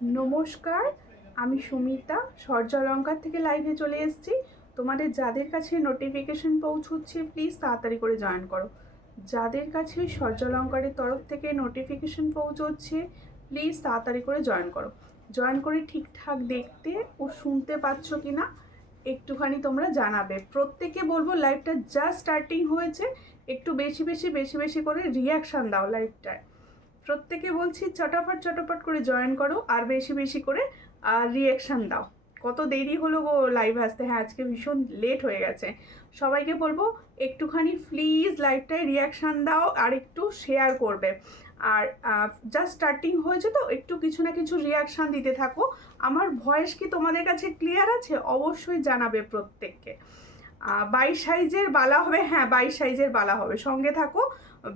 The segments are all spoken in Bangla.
নমস্কার, আমি সুমিতা সূর্যালঙ্কার থেকে লাইভে চলে এসেছি। তোমাদের যাদের কাছে নোটিফিকেশন পৌঁছচ্ছে প্লিজ তাড়াতাড়ি করে জয়েন করো। যাদের কাছে সূর্যালঙ্কারের তরফ থেকে নোটিফিকেশন পৌঁছচ্ছে প্লিজ তাড়াতাড়ি করে জয়েন করো। জয়েন করে ঠিকঠাক দেখতে ও শুনতে পাচ্ছ কি না একটুখানি তোমরা জানাবে। প্রত্যেকে বলবো লাইভটা জাস্ট স্টার্টিং হয়েছে, একটু বেশি বেশি বেশি বেশি করে রিয়াকশান দাও লাইভটায়। প্রত্যেকে বলছি চটাপট চটাপট করে জয়েন করো আর বেশি বেশি করে রিয়াকশান দাও। কত দেরি হলো গো লাইভ আসতে, হ্যাঁ আজকে ভীষণ লেট হয়ে গেছে। সবাইকে বলবো একটুখানি প্লিজ লাইভটায় রিয়াকশান দাও আর একটু শেয়ার করবে। আর জাস্ট স্টার্টিং হয়েছে তো একটু কিছু না কিছু রিয়াকশান দিতে থাকো। আমার ভয়েস কি তোমাদের কাছে ক্লিয়ার আছে? অবশ্যই জানাবে প্রত্যেককে। 22 সাইজের বালা হবে, হ্যাঁ 22 সাইজের বালা হবে, সঙ্গে থাকো।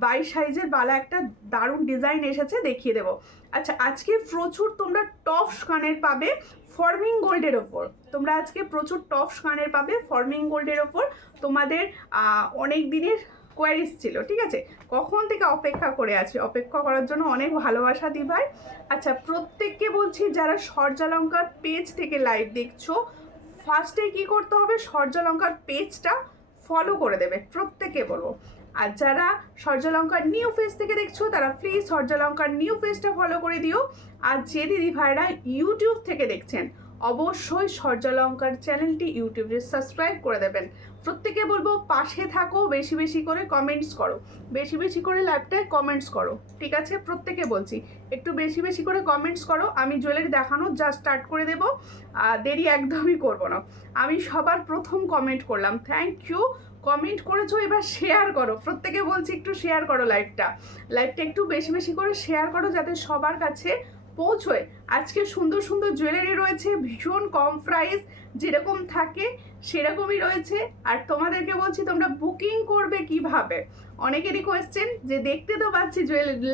22 সাইজের বালা একটা দারুণ ডিজাইন এসেছে, দেখিয়ে দেবো। আচ্ছা, আজকে প্রচুর তোমরা টপস কানের পাবে ফর্মিং গোল্ডের ওপর। তোমরা আজকে প্রচুর টপস কানের পাবে ফর্মিং গোল্ডের ওপর। তোমাদের অনেক দিনের কোয়ারিজ ছিল, ঠিক আছে? কখন থেকে অপেক্ষা করে আছি, অপেক্ষা করার জন্য অনেক ভালোবাসা দিভাই। আচ্ছা, প্রত্যেককে বলছি যারা সূর্যালঙ্কার পেজ থেকে লাইভ দেখছো, ফার্স্টে কি করতে হবে, সূর্যালঙ্কার পেজটা ফলো করে দেবে, প্রত্যেকে বলবো। আর যারা সূর্যালঙ্কার নিউ পেজ থেকে দেখছো তারা প্লিজ সূর্যালঙ্কার নিউ পেজটা ফলো করে দিও। আর যে দিদি ভাইরা ইউটিউব থেকে দেখছেন অবশ্যই সূর্যালঙ্কার চ্যানেলটি ইউটিউবে সাবস্ক্রাইব করে দেবেন। প্রত্যেকে বলবো পাশে থাকো, বেশি বেশি করে কমেন্টস করো, বেশি বেশি করে লাইভটায় কমেন্টস করো, ঠিক আছে? প্রত্যেকে বলছি একটু বেশি বেশি করে কমেন্টস করো। আমি জুয়েলারি দেখানো জাস্ট স্টার্ট করে দেবো, দেরি একদমই করবো না। আমি সবার প্রথম কমেন্ট করলাম, থ্যাংক ইউ। কমেন্ট করেছো, এবার শেয়ার করো। প্রত্যেকে বলছি একটু শেয়ার করো লাইভটা একটু বেশি বেশি করে শেয়ার করো যাতে সবার কাছে পৌঁছয়। আজকে সুন্দর সুন্দর জুয়েলারি রয়েছে, ভীষণ কম প্রাইস, যেরকম থাকে সেরকমই রয়েছে। আর তোমাদেরকে বলছি তোমরা বুকিং করবে কিভাবে, অনেকেরই কোয়েশ্চেন যে দেখতে তো পাচ্ছি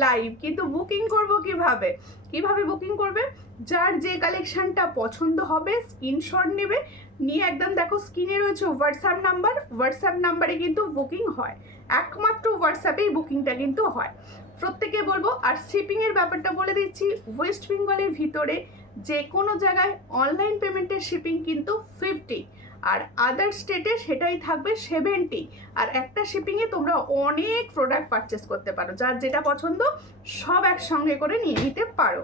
লাইভ কিন্তু বুকিং করব কিভাবে। কিভাবে বুকিং করবে, যার যে কালেকশনটা পছন্দ হবে স্ক্রিনশট নেবে, নিয়ে একদম দেখো স্ক্রিনে রয়েছে হোয়াটসঅ্যাপ নাম্বার, হোয়াটসঅ্যাপ নাম্বারে কিন্তু বুকিং হয়, একমাত্র হোয়াটসঅ্যাপেই বুকিংটা কিন্তু হয়। প্রত্যেকে বলবো। আর শিপিংয়ের ব্যাপারটা বলে দিচ্ছি, ওয়েস্ট বেঙ্গলের ভিতরে যে কোনো জায়গায় অনলাইন পেমেন্টের শিপিং কিন্তু 50, আর আদার স্টেটে সেটাই থাকবে 70। আর একটা শিপিংয়ে তোমরা অনেক প্রোডাক্ট পারচেস করতে পারো, যার যেটা পছন্দ সব একসঙ্গে করে নিয়ে নিতে পারো।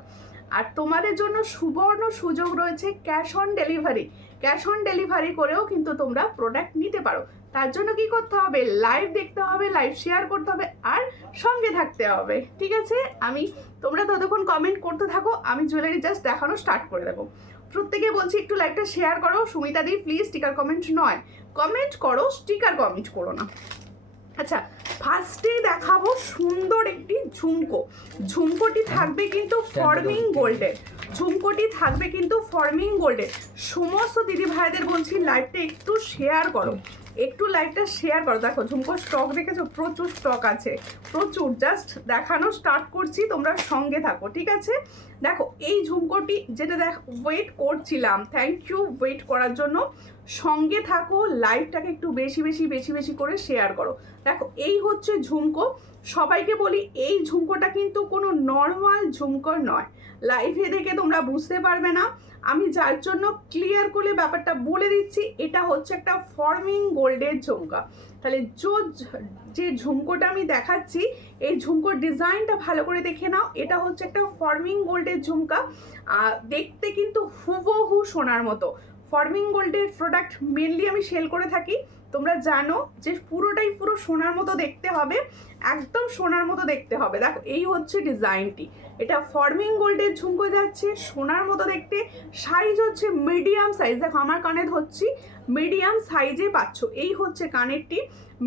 আর তোমাদের জন্য সুবর্ণ সুযোগ রয়েছে cash on delivery, cash on delivery করেও কিন্তু তোমরা প্রোডাক্ট নিতে পারো। তার জন্য কি করতে হবে, লাইভ দেখতে হবে, লাইভ শেয়ার করতে হবে আর সঙ্গে থাকতে হবে, ঠিক আছে? তোমরা ততক্ষণ কমেন্ট করতে থাকো, আমি জুয়েলারি জাস্ট দেখানো স্টার্ট করে দেবো। প্রত্যেকে বলছি একটু লাইভটা শেয়ার করো। সুমিতা দি প্লিজ স্টিকার কমেন্ট নয়, কমেন্ট করো, স্টিকার কমেন্ট করো না। আচ্ছা, ফার্স্টেই দেখাবো সুন্দর একটি ঝুমকো। ঝুমকোটি থাকবে কিন্তু ফর্মিং গোল্ডের, ঝুমকোটি থাকবে কিন্তু ফর্মিং গোল্ডের। সমস্ত দিদি ভাইদের বলছি লাইভটা একটু শেয়ার করো, একটু লাইভটা শেয়ার করো। দেখো ঝুমকোর স্টক দেখেছো, প্রচুর স্টক আছে, প্রচুর। জাস্ট দেখানো স্টার্ট করছি, তোমরা সঙ্গে থাকো, ঠিক আছে? দেখো এই ঝুমকোটি যেটা ওয়েট করছিলাম, থ্যাংক ইউ ওয়েট করার জন্য। সঙ্গে থাকো, লাইভটাকে একটু বেশি বেশি বেশি বেশি করে শেয়ার করো। দেখো এই হচ্ছে ঝুমকো। সবাইকে বলি এই ঝুমকোটা কিন্তু কোনো নর্মাল ঝুমকো নয়, লাইভে দেখে তোমরা বুঝতে পারবে না। আমি যার জন্য ক্লিয়ার করে ব্যাপারটা বলে দিচ্ছি, এটা হচ্ছে একটা ফর্মিং গোল্ডের ঝুমকা। তাহলে যে ঝুমকোটা আমি দেখাচ্ছি, এই ঝুমকোর ডিজাইনটা ভালো করে দেখে নাও। এটা হচ্ছে একটা ফর্মিং গোল্ডের ঝুমকা, দেখতে কিন্তু হুবহু সোনার মতো। ফর্মিং গোল্ডের প্রোডাক্ট মেনলি আমি সেল করে থাকি, তোমরা জানো যে পুরোটাই পুরো সোনার মতো দেখতে হবে, একদম সোনার মতো দেখতে হবে। দেখো এই হচ্ছে ডিজাইনটি, এটা ফর্মিং গোল্ডের ঝুমকো যাচ্ছে, সোনার মতো দেখতে। সাইজ হচ্ছে মিডিয়াম সাইজ, দেখো আমার কানে ধরছি, মিডিয়াম সাইজে পাচ্ছ। এই হচ্ছে কানেরটি,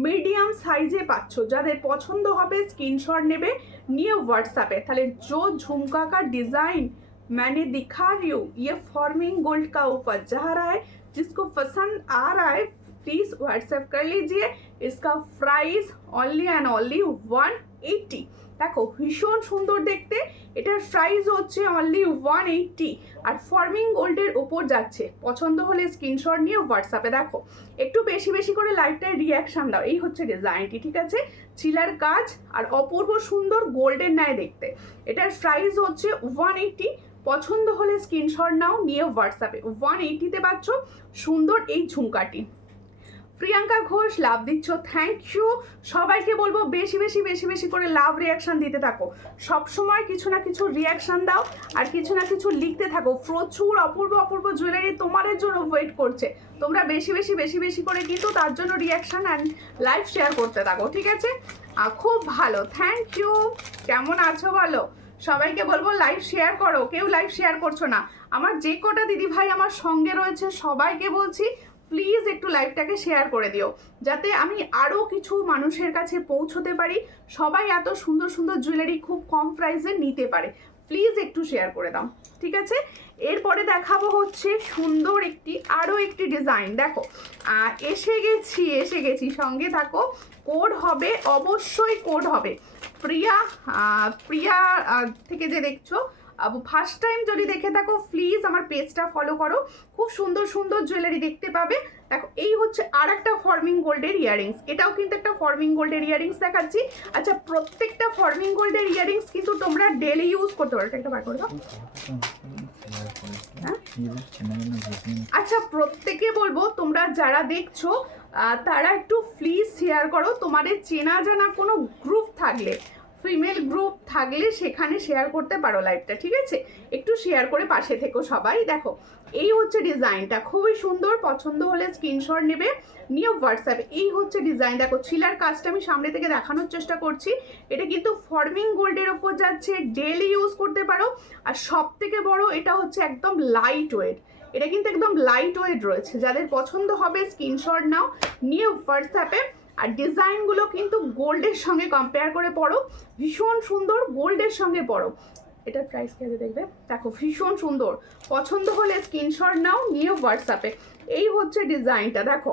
মিডিয়াম সাইজে পাচ্ছ। যাদের পছন্দ হবে স্ক্রিনশট নেবে, নিয়ে व्हाट्सएप তাহলে जो झुमका का डिज़ाइन मैंने दिखा रही हूँ, ये फॉर्मिंग गोल्ड का ऊपर जा रहा है। जिसको पसंद आ रहा है प्लीज व्हाट्सएप कर लीजिए। इसका प्राइस ओनली एंड ओनली 180। দেখো ভীষণ সুন্দর দেখতে, এটার প্রাইস হচ্ছে অনলি 180 আর ফর্মিং গোল্ডের ওপর যাচ্ছে। পছন্দ হলে স্ক্রিনশট নিয়ে হোয়াটসঅ্যাপে দেখো, একটু বেশি বেশি করে লাইভটায় রিয়াকশান দাও। এই হচ্ছে ডিজাইনটি, ঠিক আছে? চিলার কাজ আর অপূর্ব সুন্দর গোল্ডের ন্যায় দেখতে। এটার প্রাইস হচ্ছে 180, পছন্দ হলে স্ক্রিনশট নাও, নিয়ে হোয়াটসঅ্যাপে 180-তে পাচ্ছ সুন্দর এই ঝুমকাটি। প্রিয়াঙ্কা ঘোষ লাভ দিচ্ছ, থ্যাংক ইউ। সবাইকে বলবো বেশি বেশি বেশি বেশি করে লাভ রিয়াকশান দিতে থাকো, সবসময় কিছু না কিছু রিয়াকশান দাও আর কিছু না কিছু লিখতে থাকো। প্রচুর অপূর্ব অপূর্ব জুয়েলারি তোমাদের জন্য ওয়েট করছে, তোমরা বেশি বেশি বেশি বেশি করে কিন্তু তার জন্য রিয়াকশান অ্যান্ড লাইভ শেয়ার করতে থাকো, ঠিক আছে? খুব ভালো, থ্যাংক ইউ। কেমন আছো বলো? সবাইকে বলবো লাইভ শেয়ার করো, কেউ লাইভ শেয়ার করছো না। আমার যে কটা দিদি ভাই আমার সঙ্গে রয়েছে সবাইকে বলছি প্লিজ একটু লাইভটাকে শেয়ার করে দিও, যাতে আমি আরও কিছু মানুষের কাছে পৌঁছতে পারি, সবাই এত সুন্দর সুন্দর জুয়েলারি খুব কম প্রাইসে নিতে পারে। প্লিজ একটু শেয়ার করে দাও, ঠিক আছে? এরপরে দেখাবো হচ্ছে সুন্দর আরও একটি ডিজাইন। দেখো এসে গেছি, সঙ্গে থাকো। কোড হবে, অবশ্যই কোড হবে। প্রিয়া থেকে যে দেখছো, ফার্স্ট টাইম যদি দেখে থাকো প্লিজ আমার পেজটা ফলো করো, খুব সুন্দর সুন্দর জুয়েলারি দেখতে পাবে। দেখো এই হচ্ছে আর একটা ফর্মিং গোল্ডের ইয়ারিংস, এটাও কিন্তু একটা ফর্মিং গোল্ডের ইয়ারিংস দেখাচ্ছি। আচ্ছা প্রত্যেকটা ফর্মিং গোল্ডের ইয়ারিংস কিন্তু তোমরা ডেলি ইউজ করতে পারো। একটা বার করে দাও। আচ্ছা প্রত্যেকে বলবো তোমরা যারা দেখছো তারা একটু প্লিজ শেয়ার করো, তোমাদের চেনা জানা কোনো গ্রুপ থাকলে, ফিমেল গ্রুপ থাকলে সেখানে শেয়ার করতে পারো লাইভটা, ঠিক আছে? একটু শেয়ার করে পাশে থেকো সবাই। দেখো এই হচ্ছে ডিজাইনটা, খুবই সুন্দর, পছন্দ হলে স্ক্রিনশট নেবে, নিয়ে হোয়াটসঅ্যাপে। এই হচ্ছে ডিজাইন, দেখো ছিলার কাজটা আমি সামনে থেকে দেখানোর চেষ্টা করছি। এটা কিন্তু ফর্মিং গোল্ডের ওপর যাচ্ছে, ডেলি ইউজ করতে পারো। আর সব থেকে বড় এটা হচ্ছে একদম লাইট ওয়েট, এটা কিন্তু একদম লাইট ওয়েট রয়েছে। যাদের পছন্দ হবে স্ক্রিনশট নাও, নিয়ে হোয়াটসঅ্যাপে। আর ডিজাইনগুলো কিন্তু গোল্ডের সঙ্গে কম্পেয়ার করে পড়ো, ভীষণ সুন্দর, গোল্ডের সঙ্গে পড়ো। এটার প্রাইস কি আছে দেখবে, দেখো ভীষণ সুন্দর। পছন্দ হলে স্ক্রিনশট নাও, নিয়ে হোয়াটসঅ্যাপে। এই হচ্ছে ডিজাইনটা, দেখো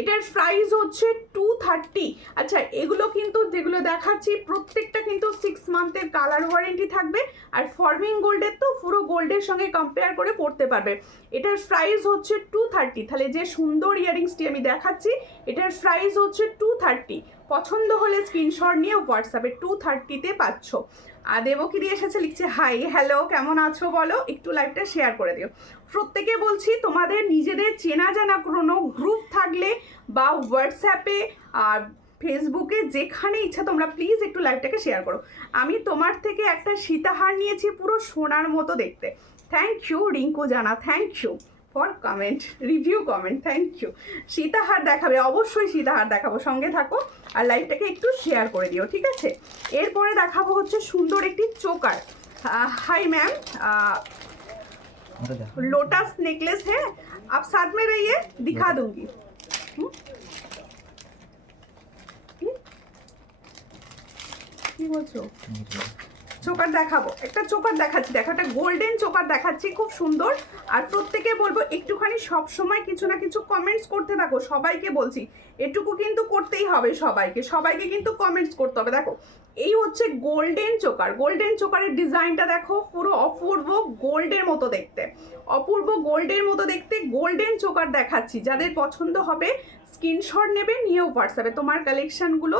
এটার প্রাইস হচ্ছে 230। আচ্ছা এগুলো কিন্তু যেগুলো দেখাচ্ছি প্রত্যেকটা কিন্তু 6 মান্থের কালার ওয়ারেন্টি থাকবে। আর ফর্মিং গোল্ডের তো পুরো গোল্ডের সঙ্গে কম্পেয়ার করে পড়তে পারবে। এটার প্রাইস হচ্ছে 230। তাহলে যে সুন্দর ইয়ারিংসটি আমি দেখাচ্ছি এটার প্রাইস হচ্ছে 230। পছন্দ হলে স্ক্রিনশট নিয়ে হোয়াটসঅ্যাপে 230-তে পাচ্ছ। আর দেবকিরি এসেছে, লিখছে হাই হ্যালো কেমন আছো বলো, একটু লাইভটা শেয়ার করে দিও। প্রত্যেকে বলছি তোমাদের নিজেদের চেনা জানা কোনো গ্রুপ থাকলে বা হোয়াটসঅ্যাপে আর ফেসবুকে যেখানে ইচ্ছা তোমরা প্লিজ একটু লাইভটাকে শেয়ার করো। আমি তোমার থেকে একটা সীতাহার নিয়েছি পুরো সোনার মতো দেখতে। Thank you Rinku Jana, thank you for comment, review comment, thank you. সীতাহার দেখাবে, অবশ্যই সীতাহার দেখাবো, সঙ্গে থাকো আর লাইভটাকে একটু শেয়ার করে দিও, ঠিক আছে? এরপরে দেখাবো হচ্ছে সুন্দর একটি choker. Hi ma'am, lotus necklace है, आप साथ में रहिए दिखा दूंगी। কি বলছো? চোকার দেখাবো, একটা চোকার দেখাচ্ছি, দেখো একটা গোল্ডেন চোকার দেখাচ্ছি, খুব সুন্দর। আর প্রত্যেকে বলবো একটুখানি সব সময় কিছু না কিছু কমেন্টস করতে থাকো, সবাইকে বলছি এটুকু কিন্তু করতেই হবে, সবাইকে কিন্তু কমেন্টস করতে হবে। দেখো এই হচ্ছে গোল্ডেন চোকার, গোল্ডেন চোকারের ডিজাইনটা দেখো, পুরো অপূর্ব গোল্ডের মতো দেখতে, অপূর্ব গোল্ডের মতো দেখতে গোল্ডেন চোকার দেখাচ্ছি। যাদের পছন্দ হবে স্ক্রিনশট নেবে, নিয়ে হোয়াটসঅ্যাপে। তোমার কালেকশানগুলো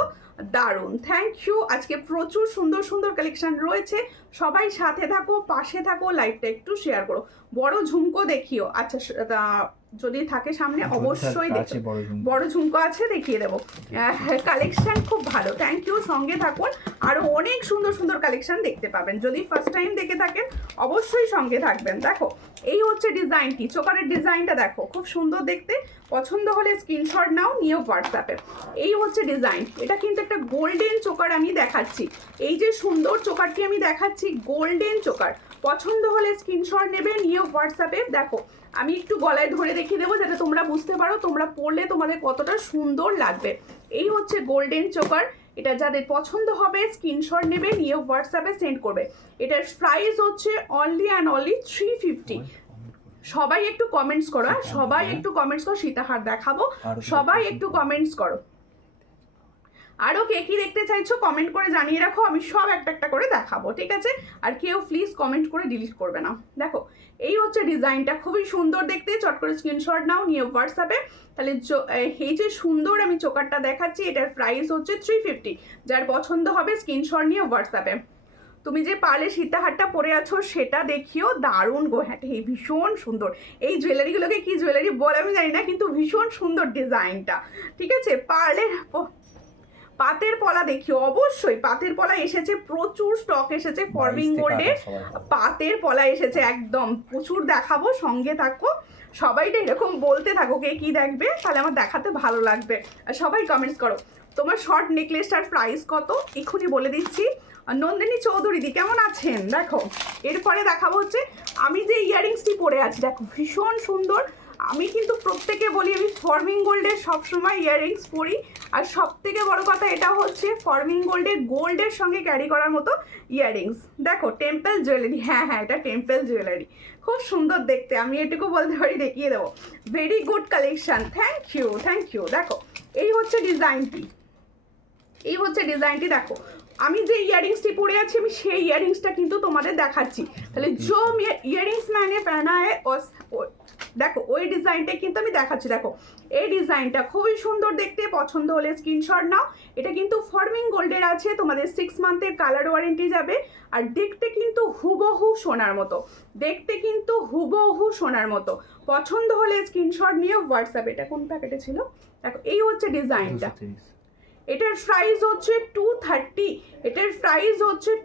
দারুণ, থ্যাংক ইউ। আজকে প্রচুর সুন্দর সুন্দর কালেকশন রয়েছে, সবাই সাথে থাকো, পাশে থাকো, লাইভটা একটু শেয়ার করো। বড় ঝুমকো দেখিও, আচ্ছা যদি থাকে সামনে অবশ্যই দেখো, বড় ঝুমকো আছে দেখিয়ে দেবো। কালেকশন খুব ভালো, থ্যাংক ইউ, সঙ্গে থাকুন, আরও অনেক সুন্দর সুন্দর কালেকশন দেখতে পাবেন। যদি ফার্স্ট টাইম দেখে থাকেন অবশ্যই সঙ্গে থাকবেন। দেখো এই হচ্ছে ডিজাইনটি, চোকারের ডিজাইনটা দেখো, খুব সুন্দর দেখতে। পছন্দ হলে স্ক্রিনশট নাও, নিয়ে হোয়াটসঅ্যাপে। এই হচ্ছে ডিজাইন, এটা কিন্তু একটা গোল্ডেন চোকার আমি দেখাচ্ছি। এই যে সুন্দর চোকারটি আমি দেখাচ্ছি গোল্ডেন চোকার, পছন্দ হলে স্ক্রিনশট নেবে, নিয়ে হোয়াটসঅ্যাপে। দেখো আমি একটু গলায় ধরে দেখিয়ে দেবো যাতে তোমরা বুঝতে পারো তোমরা পরলে তোমাদের কতটা সুন্দর লাগবে। এই হচ্ছে গোল্ডেন চোকার, এটা যাদের পছন্দ হবে স্ক্রিনশট নেবে, নিয়ে হোয়াটসঅ্যাপে সেন্ড করবে। এটার প্রাইস হচ্ছে অনলি অ্যান্ড অনলি 350। সবাই একটু কমেন্টস করো, সবাই একটু কমেন্টস করো, সীতাহার দেখাবো, সবাই একটু কমেন্টস করো। আরও কে কী দেখতে চাইছো কমেন্ট করে জানিয়ে রাখো, আমি সব একটা একটা করে দেখাবো, ঠিক আছে? আর কেউ প্লিজ কমেন্ট করে ডিলিট করবে না। দেখো এই হচ্ছে ডিজাইনটা, খুবই সুন্দর দেখতে, চট করে স্ক্রিনশট নাও, নিয়ে হোয়াটসঅ্যাপে। তাহলে এই যে সুন্দর আমি চোকারটা দেখাচ্ছি এটার প্রাইস হচ্ছে 350। যার পছন্দ হবে স্ক্রিনশট নিয়ে হোয়াটসঅ্যাপে। তুমি যে পার্লের সীতাহারটা পরে আছো সেটা দেখিও, দারুণ গো। হ্যাঁ ভীষণ সুন্দর। এই জুয়েলারিগুলোকে কি জুয়েলারি বলে আমি জানি না, কিন্তু ভীষণ সুন্দর ডিজাইনটা। ঠিক আছে, পার্লের পাতের পলা দেখিও অবশ্যই। পাতের পলা এসেছে, প্রচুর স্টক এসেছে ফরমিং গোল্ডের। পাতের পলা এসেছে একদম প্রচুর, দেখাবো, সঙ্গে থাকো। সবাইটা এরকম বলতে থাকো কে কি দেখবে, তাহলে আমার দেখাতে ভালো লাগবে। আর সবাই কমেন্টস করো তোমার শর্ট নেকলেসটার প্রাইস কত, এক্ষুনি বলে দিচ্ছি। নন্দিনী চৌধুরী দি কেমন আছেন? দেখো এরপরে দেখাবো হচ্ছে আমি যে ইয়াররিংসটি পরে আছি, দেখো ভীষণ সুন্দর। আমি কিন্তু প্রত্যেকে বলি আমি ফরমিং গোল্ডের সবসময় ইয়াররিংস পরি। আর সব থেকে বড় কথা এটা হচ্ছে ফরমিং গোল্ডের সঙ্গে ক্যারি করার মতো ইয়াররিংস। দেখো টেম্পল জুয়েলারি, হ্যাঁ এটা টেম্পল জুয়েলারি, খুব সুন্দর দেখতে, আমি এটুকু বলতে পারি, দেখিয়ে দেবো। Very good collection, thank you. দেখো এই হচ্ছে ডিজাইনটি, দেখো আমি যে ইয়াররিংসটি পরে আছি আমি সেই ইয়াররিংসটা কিন্তু তোমাদের দেখাচ্ছি। তাহলে जो ইয়াররিংস मैंने पहना है দেখো ওই ডিজাইনটা কিন্তু আমি দেখাচ্ছি। দেখো এই ডিজাইনটা খুবই সুন্দর দেখতে, পছন্দ হলে স্ক্রিনশট নাও। এটা কিন্তু ফরমিং গোল্ডের আছে, তোমাদের 6 মান্থের কালার ওয়ারেন্টি যাবে। আর দেখতে কিন্তু হুবহু সোনার মতো, পছন্দ হলে স্ক্রিনশট নিয়ে হোয়াটসঅ্যাপ। এটা কোন প্যাকেটে ছিল? দেখো এই হচ্ছে ডিজাইনটা, এটার প্রাইস হচ্ছে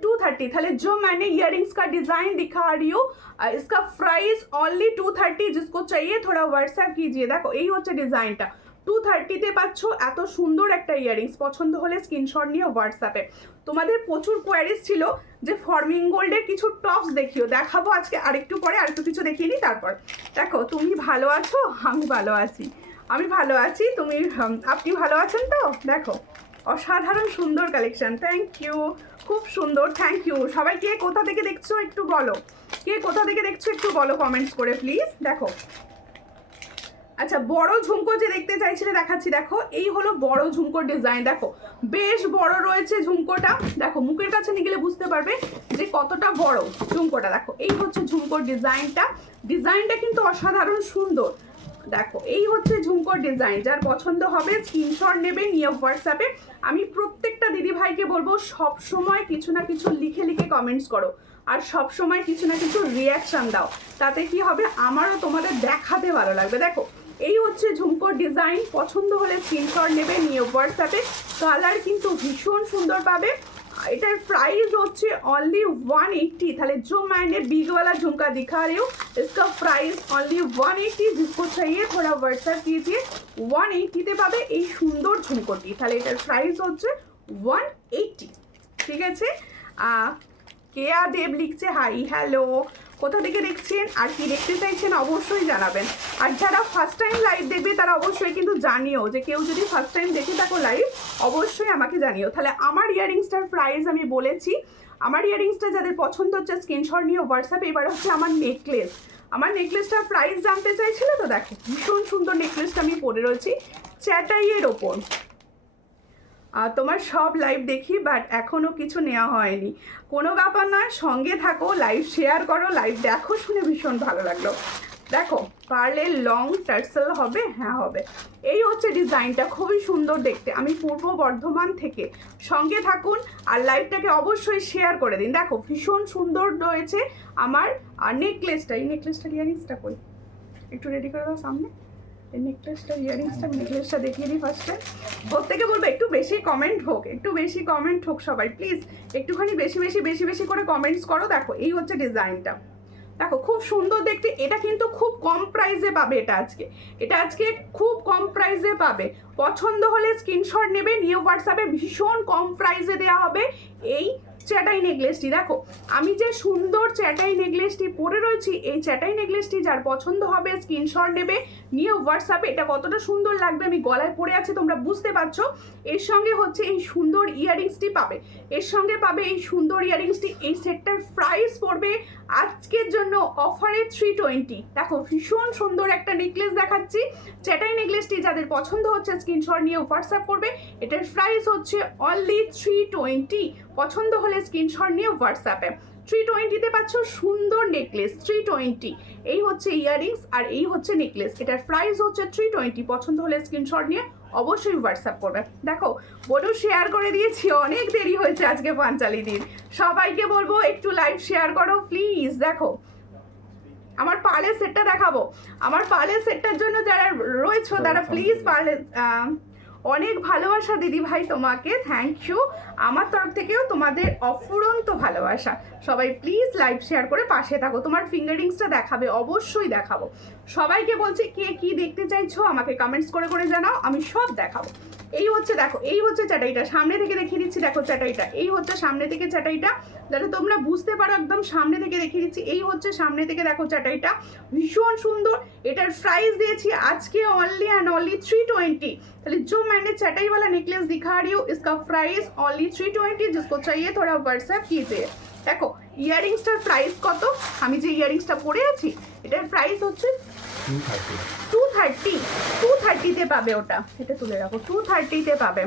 230। তাহলে जो मैंने इयररिंग्स का डिजाइन दिखा रही हूँ इसका प्राइस ओनली 230। जिसको चाहिए थोड़ा व्हाट्सएप कीजिए। देखो এই হচ্ছে ডিজাইনটা, 230-তে পাচ্ছ এত সুন্দর একটা ইয়াররিংস। পছন্দ হলে স্ক্রিনশট নিয়ে হোয়াটসঅ্যাপে। তোমাদের প্রচুর কোয়ারিজ ছিল যে ফরমিং গোল্ডের কিছু টপস দেখিও, দেখাবো আজকে আরেকটু পরে, আরেকটু কিছু দেখিয়ে নিই তারপর। দেখো তুমি ভালো আছো? আমি ভালো আছি, তুমি আপনি ভালো আছেন তো? দেখো অসাধারণ সুন্দর কালেকশন, থ্যাংক ইউ, খুব সুন্দর, থ্যাংক ইউ। সবাই কে কোথা থেকে দেখছো একটু বলো, কমেন্টস করে প্লিজ। দেখো আচ্ছা বড় ঝুমকো যে দেখতে চাইছিলে দেখাচ্ছি। দেখো এই হলো বড় ঝুমকোর ডিজাইন, দেখো বেশ বড় রয়েছে ঝুমকোটা। দেখো মুখের কাছে নিয়ে গেলে বুঝতে পারবে যে কতটা বড় ঝুমকোটা। দেখো এই হচ্ছে ঝুমকোর ডিজাইনটা কিন্তু অসাধারণ সুন্দর। দেখো এই হচ্ছে ঝুমকোর ডিজাইন, যার পছন্দ হবে স্ক্রিনশট নেবে নিয়ে হোয়াটসঅ্যাপে। আমি প্রত্যেকটা দিদি ভাইকে বলবো সব সময় কিছু না কিছু লিখে কমেন্টস করো, আর সব সময় কিছু না কিছু রিয়াকশন দাও, তাতে কি হবে আমারও তোমাদের দেখাতে ভালো লাগবে। দেখো এই হচ্ছে ঝুমকোর ডিজাইন, পছন্দ হলে স্ক্রিনশট নেবে নিয়ে হোয়াটসঅ্যাপে। কালার কিন্তু ভীষণ সুন্দর পাবে। এটার प्राइस হচ্ছে ओनली 180। তাহলে जो मैंने बिग वाला झुमका दिखा रही हूँ इसका प्राइस ओनली 180। जिसको चाहिए थोड़ा व्हाट्सएप कीजिए। 180-তে পাবে এই সুন্দর ঝুমকোটি। তাহলে এটার প্রাইস হচ্ছে 180। ঠিক আছে, কেয়া দেব লিখছে হাই, হ্যালো, কোথা থেকে দেখছেন আর কি দেখতে চাইছেন অবশ্যই জানাবেন। আর যারা ফার্স্ট টাইম লাইভ দেখবে তারা অবশ্যই কিন্তু জানিও, যে কেউ যদি ফার্স্ট টাইম দেখে থাকো লাইভ অবশ্যই আমাকে জানিও। তাহলে আমার ইয়াররিংসটার প্রাইস আমি বলেছি, আমার ইয়াররিংসটা যাদের পছন্দ হচ্ছে স্ক্রিনশট নিয়ে হোয়াটসঅ্যাপে। এবার হচ্ছে আমার নেকলেসটার প্রাইস জানতে চাইছিল তো। দেখো ভীষণ সুন্দর নেকলেসটা আমি পরে রয়েছি চ্যাটাইয়ের ওপর। তোমার সব লাইভ দেখি বাট এখনও কিছু নেওয়া হয়নি, কোনো ব্যাপার নয়, সঙ্গে থাকো, লাইভ শেয়ার করো, লাইভ দেখো, শুনে ভীষণ ভালো লাগলো। দেখো পার্লের লং টার্সেল হবে, হ্যাঁ হবে। এই হচ্ছে ডিজাইনটা, খুবই সুন্দর দেখতে। আমি পূর্ব বর্ধমান থেকে, সঙ্গে থাকুন আর লাইভটাকে অবশ্যই শেয়ার করে দিন। দেখো ভীষণ সুন্দর রয়েছে আমার নেকলেসটা। এই নেকলেসটার ইয়ারিংসটা কই, একটু রেডি করে দাও সামনে। এই নেকলেসটা দেখিয়ে দিই ফার্স্টে। প্রত্যেকে বলবো একটু বেশি কমেন্ট হোক সবাই প্লিজ, একটুখানি বেশি করে কমেন্টস করো। দেখো এই হচ্ছে ডিজাইনটা, দেখো খুব সুন্দর দেখতে। এটা কিন্তু খুব কম প্রাইসে পাবে, এটা আজকে খুব কম প্রাইসে পাবে। পছন্দ হলে স্ক্রিনশট নেবে নিয়ে হোয়াটসঅ্যাপে, ভীষণ কম প্রাইসে দেওয়া হবে এই চ্যাটাই নেকলেসটি। দেখো আমি যে সুন্দর চ্যাটাই নেকলেসটি পরে রয়েছি, এই চ্যাটাই নেকলেসটি যার পছন্দ হবে স্ক্রিনশট নেবে নিয়ে হোয়াটসঅ্যাপে। এটা কতটা সুন্দর লাগবে আমি গলায় পরে আছি তোমরা বুঝতে পারছো। এর সঙ্গে হচ্ছে এই সুন্দর ইয়াররিংসটি পাবে, এই সেটটার প্রাইস পড়বে আজকের জন্য অফারে 320। দেখো ভীষণ সুন্দর একটা নেকলেস দেখাচ্ছি, চ্যাটাই নেকলেসটি যাদের পছন্দ হচ্ছে স্ক্রিনশট নিয়ে হোয়াটসঅ্যাপ করবে। এটার প্রাইস হচ্ছে অনলি 320। পছন্দ হলে স্ক্রিনশট নিয়ে হোয়াটসঅ্যাপে। 320-তে পাচ্ছ সুন্দর নেকলেস, 320। এই হচ্ছে ইয়াররিংস আর এই হচ্ছে নেকলেস, এটার প্রাইস হচ্ছে 320। পছন্দ হলে স্ক্রিনশট নিয়ে অবশ্যই হোয়াটসঅ্যাপ করবে। দেখো বনু শেয়ার করে দিয়েছি, অনেক দেরি হয়েছে আজকে পাঞ্চালি দিন। সবাইকে বলবো একটু লাইভ শেয়ার করো প্লিজ। দেখো আমার পার্লের সেটটা দেখাবো, আমার পার্লের সেটটার জন্য যারা রয়েছে তারা প্লিজ পার্লের অনেক ভালোবাসা দিদি ভাই তোমাকে, থ্যাংক ইউ। আমার তরফ থেকেও তোমাদের অফুরন্ত ভালোবাসা। সবাই প্লিজ লাইভ শেয়ার করে পাশে থাকো। তোমার ফিঙ্গারিংসটা দেখাবে, অবশ্যই দেখাবো। সবাইকে বলছি কে কি দেখতে চাইছো আমাকে কমেন্টস করে করে জানাও, আমি সব দেখাবো। এই হচ্ছে দেখো, এই হচ্ছে চাটাইটা, সামনে থেকে দেখিয়ে দিচ্ছি। দেখো চাটাইটা, এই হচ্ছে সামনে থেকে চাটাইটা, যাতে তোমরা বুঝতে পারো একদম সামনে থেকে দেখিয়ে দিচ্ছি। এই হচ্ছে সামনে থেকে দেখো চাটাইটা, ভীষণ সুন্দর। এটার প্রাইস দিয়েছি আজকে অনলি অ্যান্ড অনলি 320। তাহলে जो मैंने चटाई वाला नेकलेस दिखा रही हूँ इसका प्राइस ओनली 320। जिसको चाहिए थोड़ा व्हाट्सएप कीजिए। দেখো ইয়াররিংসটার প্রাইস কত, আমি যে ইয়াররিংসটা পরে আছি এটার প্রাইস হচ্ছে 230 তে পাবে ওটা। এটা তুলে রাখো, 230 তে পাবে।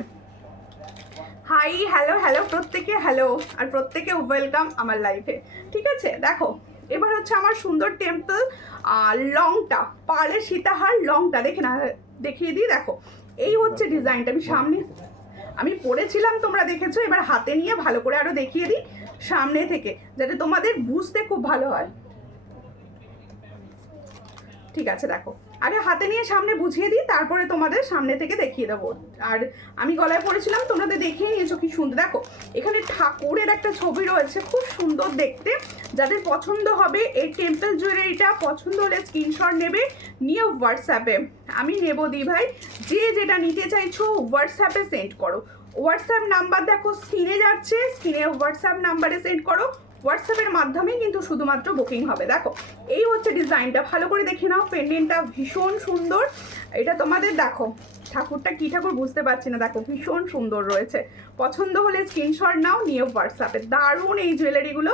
হাই হ্যালো হ্যালো প্রত্যেকে হ্যালো, আর প্রত্যেকে ওয়েলকাম আমার লাইফে, ঠিক আছে। দেখো এবার হচ্ছে আমার সুন্দর টেম্পল লংটা, পার্লের সীতাহার লংটা দেখে না, দেখিয়ে দিই। দেখো এই হচ্ছে ডিজাইনটা, আমি পরেছিলাম তোমরা দেখেছো, এবার হাতে নিয়ে ভালো করে আরো দেখিয়ে দিই সামনে থেকে, যাতে তোমাদের বুঝতে খুব ভালো হয়। ঠিক আছে দেখো, আগে হাতে নিয়ে সামনে বুঝিয়ে দিই, তারপরে তোমাদের সামনে থেকে দেখিয়ে দেবো। আর আমি গলায় পরেছিলাম, তোমরা তো দেখিয়ে নিয়েছো কি সুন্দর। দেখো এখানে ঠাকুরের একটা ছবি রয়েছে, খুব সুন্দর দেখতে। যাদের পছন্দ হবে এই টেম্পল জুয়েলারিটা, পছন্দ হলে স্ক্রিনশট নেবে, নিয়ে হোয়াটসঅ্যাপে আমি নেবো দি ভাই। যে যেটা নিতে চাইছো হোয়াটসঅ্যাপে সেন্ড করো। হোয়াটসঅ্যাপ নাম্বার দেখো স্ক্রিনে যাচ্ছে, স্ক্রিনে হোয়াটসঅ্যাপ নাম্বারে সেন্ড করো। হোয়াটসঅ্যাপের মাধ্যমে কিন্তু শুধুমাত্র বুকিং হবে। দেখো এই হচ্ছে ডিজাইনটা, ভালো করে দেখে নাও। পেন্ডেন্টটা ভীষণ সুন্দর। এটা তোমাদের দেখো ঠাকুরটা কি ঠাকুর বুঝতে পারছি না, দেখো ভীষণ সুন্দর রয়েছে। পছন্দ হলে স্ক্রিনশট নাও, নিয়ে হোয়াটসঅ্যাপে। দারুণ এই জুয়েলারিগুলো,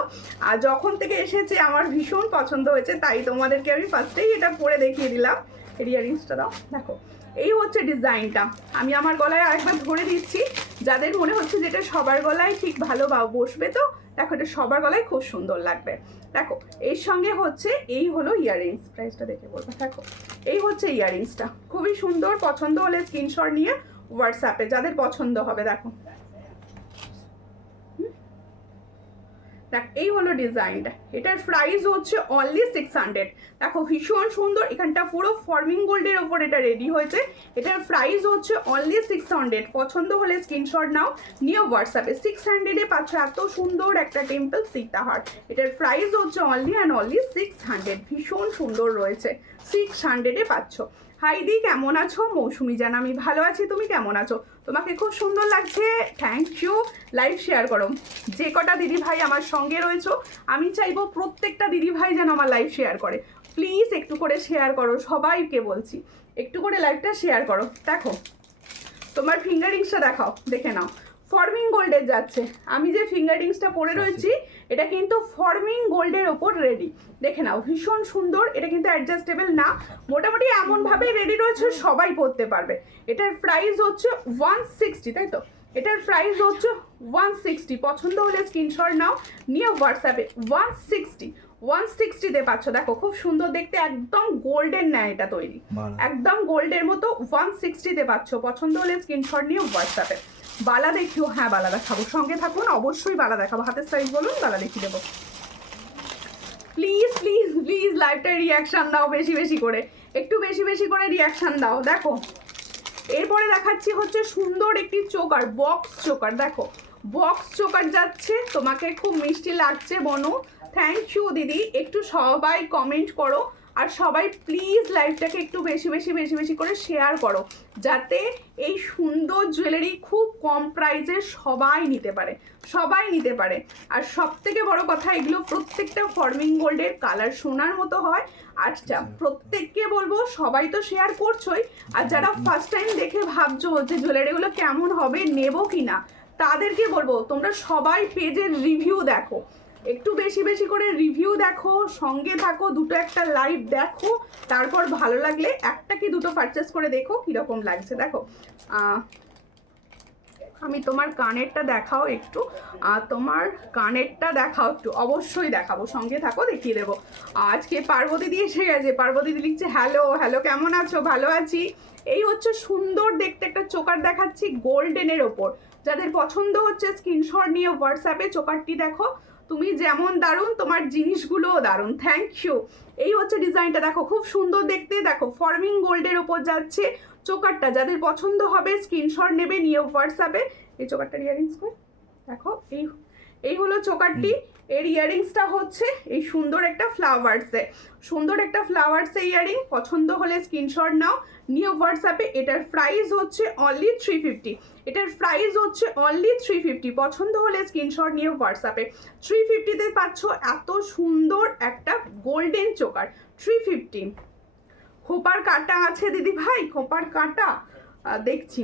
আর যখন থেকে এসেছে আমার ভীষণ পছন্দ হয়েছে, তাই তোমাদেরকে আমি ফার্স্টেই এটা পরে দেখিয়ে দিলাম। ইয়াররিংসটা দাও। দেখো এই হচ্ছে ডিজাইনটা, আমি আমার গলায় আরেকবার ধরে দিচ্ছি, যাদের মনে হচ্ছে যেটা সবার গলায় ঠিক ভালো বসবে। তো দেখো এটা সবার গলায় খুব সুন্দর লাগবে। দেখো এর সঙ্গে হচ্ছে এই হলো ইয়াররিংস, প্রাইসটা দেখে বলবো। দেখো এই হচ্ছে ইয়াররিংসটা, খুবই সুন্দর। পছন্দ হলে স্ক্রিনশট নিয়ে হোয়াটসঅ্যাপে, যাদের পছন্দ হবে। দেখো দেখ এই হলো ডিজাইনটা, এটার প্রাইস হচ্ছে অনলি 600। দেখো ভীষণ সুন্দর, এখানটা পুরো ফর্মিং গোল্ডের ওপর এটা রেডি হয়েছে। এটার প্রাইস হচ্ছে অনলি 600। পছন্দ হলে স্ক্রিনশট নাও, নিয়ে হোয়াটসঅ্যাপে। 600-এ পাচ্ছ এত সুন্দর একটা টেম্পল সীতাহার। এটার প্রাইস হচ্ছে অনলি অ্যান্ড অনলি 600। ভীষণ সুন্দর রয়েছে, 600-এ পাচ্ছ। হাইদি কেমন আছো? মৌসুমি জান আমি ভালো আছি, তুমি কেমন আছো? তোমাকে খুব সুন্দর লাগছে, থ্যাংক ইউ। লাইভ শেয়ার করো, যে কটা দিদি ভাই আমার সঙ্গে রয়েছো আমি চাইবো প্রত্যেকটা দিদি ভাই যেন আমার লাইভ শেয়ার করে। প্লিজ একটু করে শেয়ার করো, সবাইকে বলছি একটু করে লাইভটা শেয়ার করো। দেখো তোমার ফিঙ্গারিংসটা দেখাও, দেখে নাও। ফর্মিং গোল্ডের যাচ্ছে, আমি যে ফিঙ্গারিংসটা পরে রয়েছি এটা কিন্তু ফর্মিং গোল্ডের ওপর রেডি। দেখে নাও ভীষণ সুন্দর। এটা কিন্তু অ্যাডজাস্টেবল না, মোটামুটি এমনভাবে রেডি রয়েছে সবাই পরতে পারবে। এটার প্রাইস হচ্ছে 160, তাই তো? এটার প্রাইস হচ্ছে 160। পছন্দ হলে স্ক্রিনশট নাও, নিয়ে হোয়াটসঅ্যাপে। 160-তে পাচ্ছ। দেখো খুব সুন্দর দেখতে, একদম গোল্ডের ন্যায় এটা তৈরি, একদম গোল্ডের মতো। 160-তে পাচ্ছ। পছন্দ হলে স্ক্রিনশট নিয়ে হোয়াটসঅ্যাপে। বালা দেখিও, হ্যাঁ বালা দেখাবো, সঙ্গে থাকুন, অবশ্যই বালা দেখাবো। হাতের সাইজ বলুন, বালা দেখিয়ে দেবো। প্লিজ প্লিজ প্লিজ লাইভটায় রিয়াকশান দাও বেশি বেশি করে, একটু বেশি বেশি করে রিয়াকশান দাও। দেখো এরপরে দেখাচ্ছি হচ্ছে সুন্দর একটি চোকার, বক্স চোকার। দেখো বক্স চোকার যাচ্ছে, তোমাকে খুব মিষ্টি লাগছে বনু, থ্যাংক ইউ দিদি। একটু সবাই কমেন্ট করো, আর সবাই প্লিজ লাইভটাকে একটু বেশি বেশি বেশি বেশি করে শেয়ার করো, যাতে এই সুন্দর জুয়েলারি খুব কম প্রাইসে সবাই নিতে পারে, সবাই নিতে পারে। আর সব থেকে বড় কথা, এগুলো প্রত্যেকটা ফর্মিং গোল্ডের, কালার সোনার মতো হয়। আচ্ছা প্রত্যেককে বলবো, সবাই তো শেয়ার করছোই, আর যারা ফার্স্ট টাইম দেখে ভাবছো যে জুয়েলারিগুলো কেমন হবে, নেবো কি না, তাদেরকে বলবো তোমরা সবাই পেজের রিভিউ দেখো, একটু বেশি বেশি করে রিভিউ দেখো, সঙ্গে থাকো, দুটো একটা লাইভ দেখো, তারপর ভালো লাগলে একটা কি দুটো পারচেস করে দেখো কীরকম লাগছে। দেখো আমি তোমার কানেরটা দেখাও একটু, তোমার কানেরটা দেখাও একটু, অবশ্যই দেখাবো, সঙ্গে থাকো, দেখিয়ে দেবো। আজকে পার্বতী দিয়ে এসে গেছে, পার্বতী দি লিখছে হ্যালো হ্যালো, কেমন আছো? ভালো আছি। এই হচ্ছে সুন্দর দেখতে একটা চোকার দেখাচ্ছি গোল্ডেনের ওপর, যাদের পছন্দ হচ্ছে স্ক্রিনশট নিয়ে হোয়াটসঅ্যাপে চোকারটি দেখো। তুমি যেমন দারুণ, তোমার জিনিসগুলোও দারুণ, থ্যাংক ইউ। এই হচ্ছে ডিজাইনটা, দেখো খুব সুন্দর দেখতে, দেখো ফর্মিং গোল্ডের ওপর যাচ্ছে চোকারটা, যাদের পছন্দ হবে স্ক্রিনশট নেবে নিয়ে হোয়াটসঅ্যাপে। এই চোকারটার ইয়ারিংস কর, দেখো এই হলো চোকারটি। এর ইয়ারিংসটা হচ্ছে এই সুন্দর একটা ফ্লাওয়ার্সে, সুন্দর একটা ফ্লাওয়ার্সে ইয়ারিং। পছন্দ হলে স্ক্রিনশট নাও নিয়ে হোয়াটসঅ্যাপে। এটার প্রাইস হচ্ছে অনলি 350, এটার প্রাইস হচ্ছে অনলি 350। পছন্দ হলে স্ক্রিনশট নিয়ে হোয়াটসঅ্যাপে। 350তে পাচ্ছ এত সুন্দর একটা গোল্ডেন চোকার, 350। খোপার কাটা আছে দিদি ভাই, খোপার কাটা দেখছি।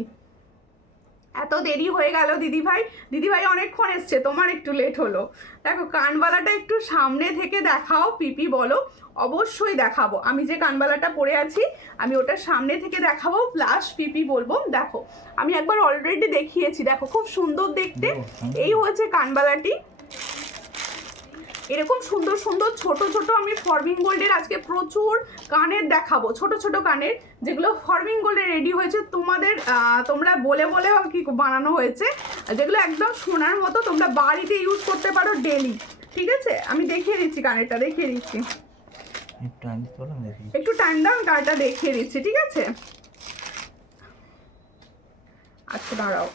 এত দেরি হয়ে গেল দিদি ভাই, দিদি ভাই অনেকক্ষণ এসছে, তোমার একটু লেট হলো। দেখো কানবালাটা একটু সামনে থেকে দেখাও পিপি বলো, অবশ্যই দেখাবো। আমি যে কানবালাটা পরে আছি আমি ওটা সামনে থেকে দেখাবো প্লাস পিপি বলবো। দেখো আমি একবার অলরেডি দেখিয়েছি, দেখো খুব সুন্দর দেখতে। এই হচ্ছে কানবালাটি, এরকম সুন্দর সুন্দর ছোট ছোট আমি ফর্মিং গোল্ডের আজকে প্রচুর কানের দেখাবো, ছোট ছোট কানের যেগুলো ফর্মিং গোল্ডে রেডি হয়েছে তোমাদের, তোমরা বলে বলে কি বানানো হয়েছে, যেগুলো একদম সোনার মতো, তোমরা বাড়িতে ইউজ করতে পারো ডেলি। ঠিক আছে, আমি দেখিয়ে দিচ্ছি কানেরটা, দেখিয়ে দিচ্ছি, একটু টাইম দাও, কানেরটা দেখিয়ে দিচ্ছি। ঠিক আছে, আচ্ছা দাঁড়াও,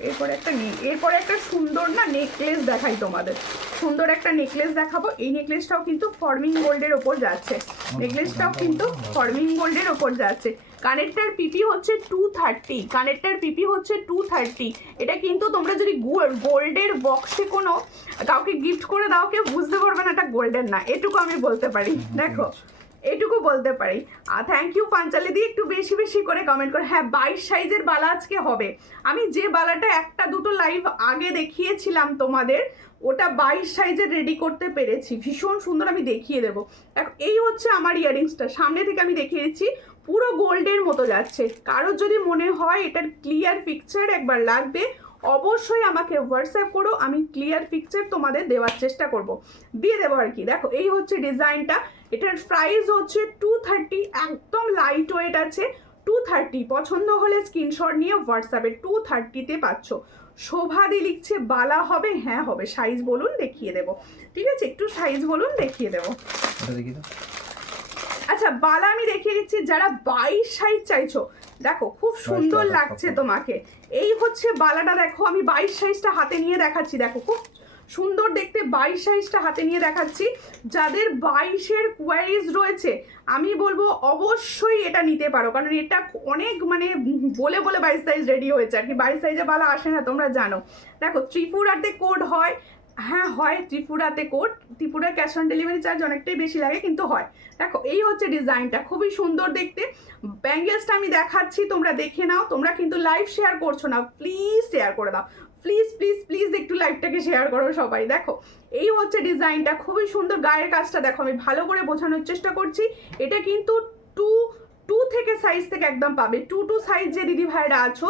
এরপরে একটা সুন্দর না নেকলেস দেখাই তোমাদের, সুন্দর একটা নেকলেস দেখাবো। এই নেকলেসটাও কিন্তু ফর্মিং গোল্ডের ওপর যাচ্ছে, নেকলেসটাও কিন্তু ফর্মিং গোল্ডের ওপর যাচ্ছে। কানেরটার পিপি হচ্ছে 230, কানেরটার পিপি হচ্ছে 230। এটা কিন্তু তোমরা যদি গোল্ডের বক্সে কোনো কাউকে গিফট করে দাও, কেউ বুঝতে পারবে না এটা গোল্ডের না, এটুকু আমি বলতে পারি। দেখো এটুকু বলতে পারি। থ্যাংক ইউ পাঞ্চালি দি, একটু বেশি বেশি করে কমেন্ট করে। হ্যাঁ 22 সাইজের বালা আজকে হবে। আমি যে বালাটা একটা দুটো লাইভ আগে দেখিয়েছিলাম তোমাদের, ওটা 22 সাইজের রেডি করতে পেরেছি, ভীষণ সুন্দর, আমি দেখিয়ে দেবো। দেখো এই হচ্ছে আমার ইয়ারিংসটা, সামনে থেকে আমি দেখিয়ে দিচ্ছি, পুরো গোল্ডের মতো যাচ্ছে। কারোর যদি মনে হয় এটার ক্লিয়ার পিকচার একবার লাগবে, অবশ্যই আমাকে হোয়াটসঅ্যাপ করো, আমি ক্লিয়ার পিকচার তোমাদের দেওয়ার চেষ্টা করব, দিয়ে দেবো আর কি। দেখো এই হচ্ছে ডিজাইনটা, এটার প্রাইস হচ্ছে 230, একদম লাইট ওয়েট আছে, 230। পছন্দ হলে স্ক্রিনশট নিয়ে হোয়াটসঅ্যাপে 230তে পাচ্ছ। শোভাদি লিখছে বালা হবে, হ্যাঁ হবে, সাইজ বলুন দেখিয়ে দেবো। ঠিক আছে, একটু সাইজ বলুন দেখিয়ে দেবো। আচ্ছা বালা আমি দেখিয়ে দিচ্ছি, যারা 22 সাইজ চাইছো, দেখো খুব সুন্দর লাগছে তোমাকে। এই হচ্ছে বালাটা, দেখো আমি 22 সাইজটা হাতে নিয়ে দেখাচ্ছি, দেখো খুব সুন্দর দেখতে, 22 সাইজটা হাতে নিয়ে দেখাচ্ছি। যাদের 22-এর কোয়ারিজ রয়েছে আমি বলবো অবশ্যই এটা নিতে পারো, কারণ এটা অনেক মানে বলে বলে 22 সাইজ রেডি হয়েছে আর কি, 22 সাইজে বালা আসে না তোমরা জানো। দেখো ত্রিপুরাতে কোড হয়, হ্যাঁ হয় ত্রিপুরাতে কোড, ত্রিপুরার ক্যাশ অন ডেলিভারি চার্জ অনেকটাই বেশি লাগে কিন্তু হয়। দেখো এই হচ্ছে ডিজাইনটা, খুবই সুন্দর দেখতে। ব্যাঙ্গেলসটা আমি দেখাচ্ছি, তোমরা দেখে নাও। তোমরা কিন্তু লাইভ শেয়ার করছো না, প্লিজ শেয়ার করে দাও, প্লিজ প্লিজ প্লিজ একটু লাইভটাকে শেয়ার করো সবাই। দেখো এই হচ্ছে ডিজাইনটা, খুবই সুন্দর। গায়ের কাজটা দেখো, আমি ভালো করে বোঝানোর চেষ্টা করছি। এটা কিন্তু টু থেকে সাইজ থেকে একদম পাবে, 2 সাইজ যে দিদি ভাইরা আছো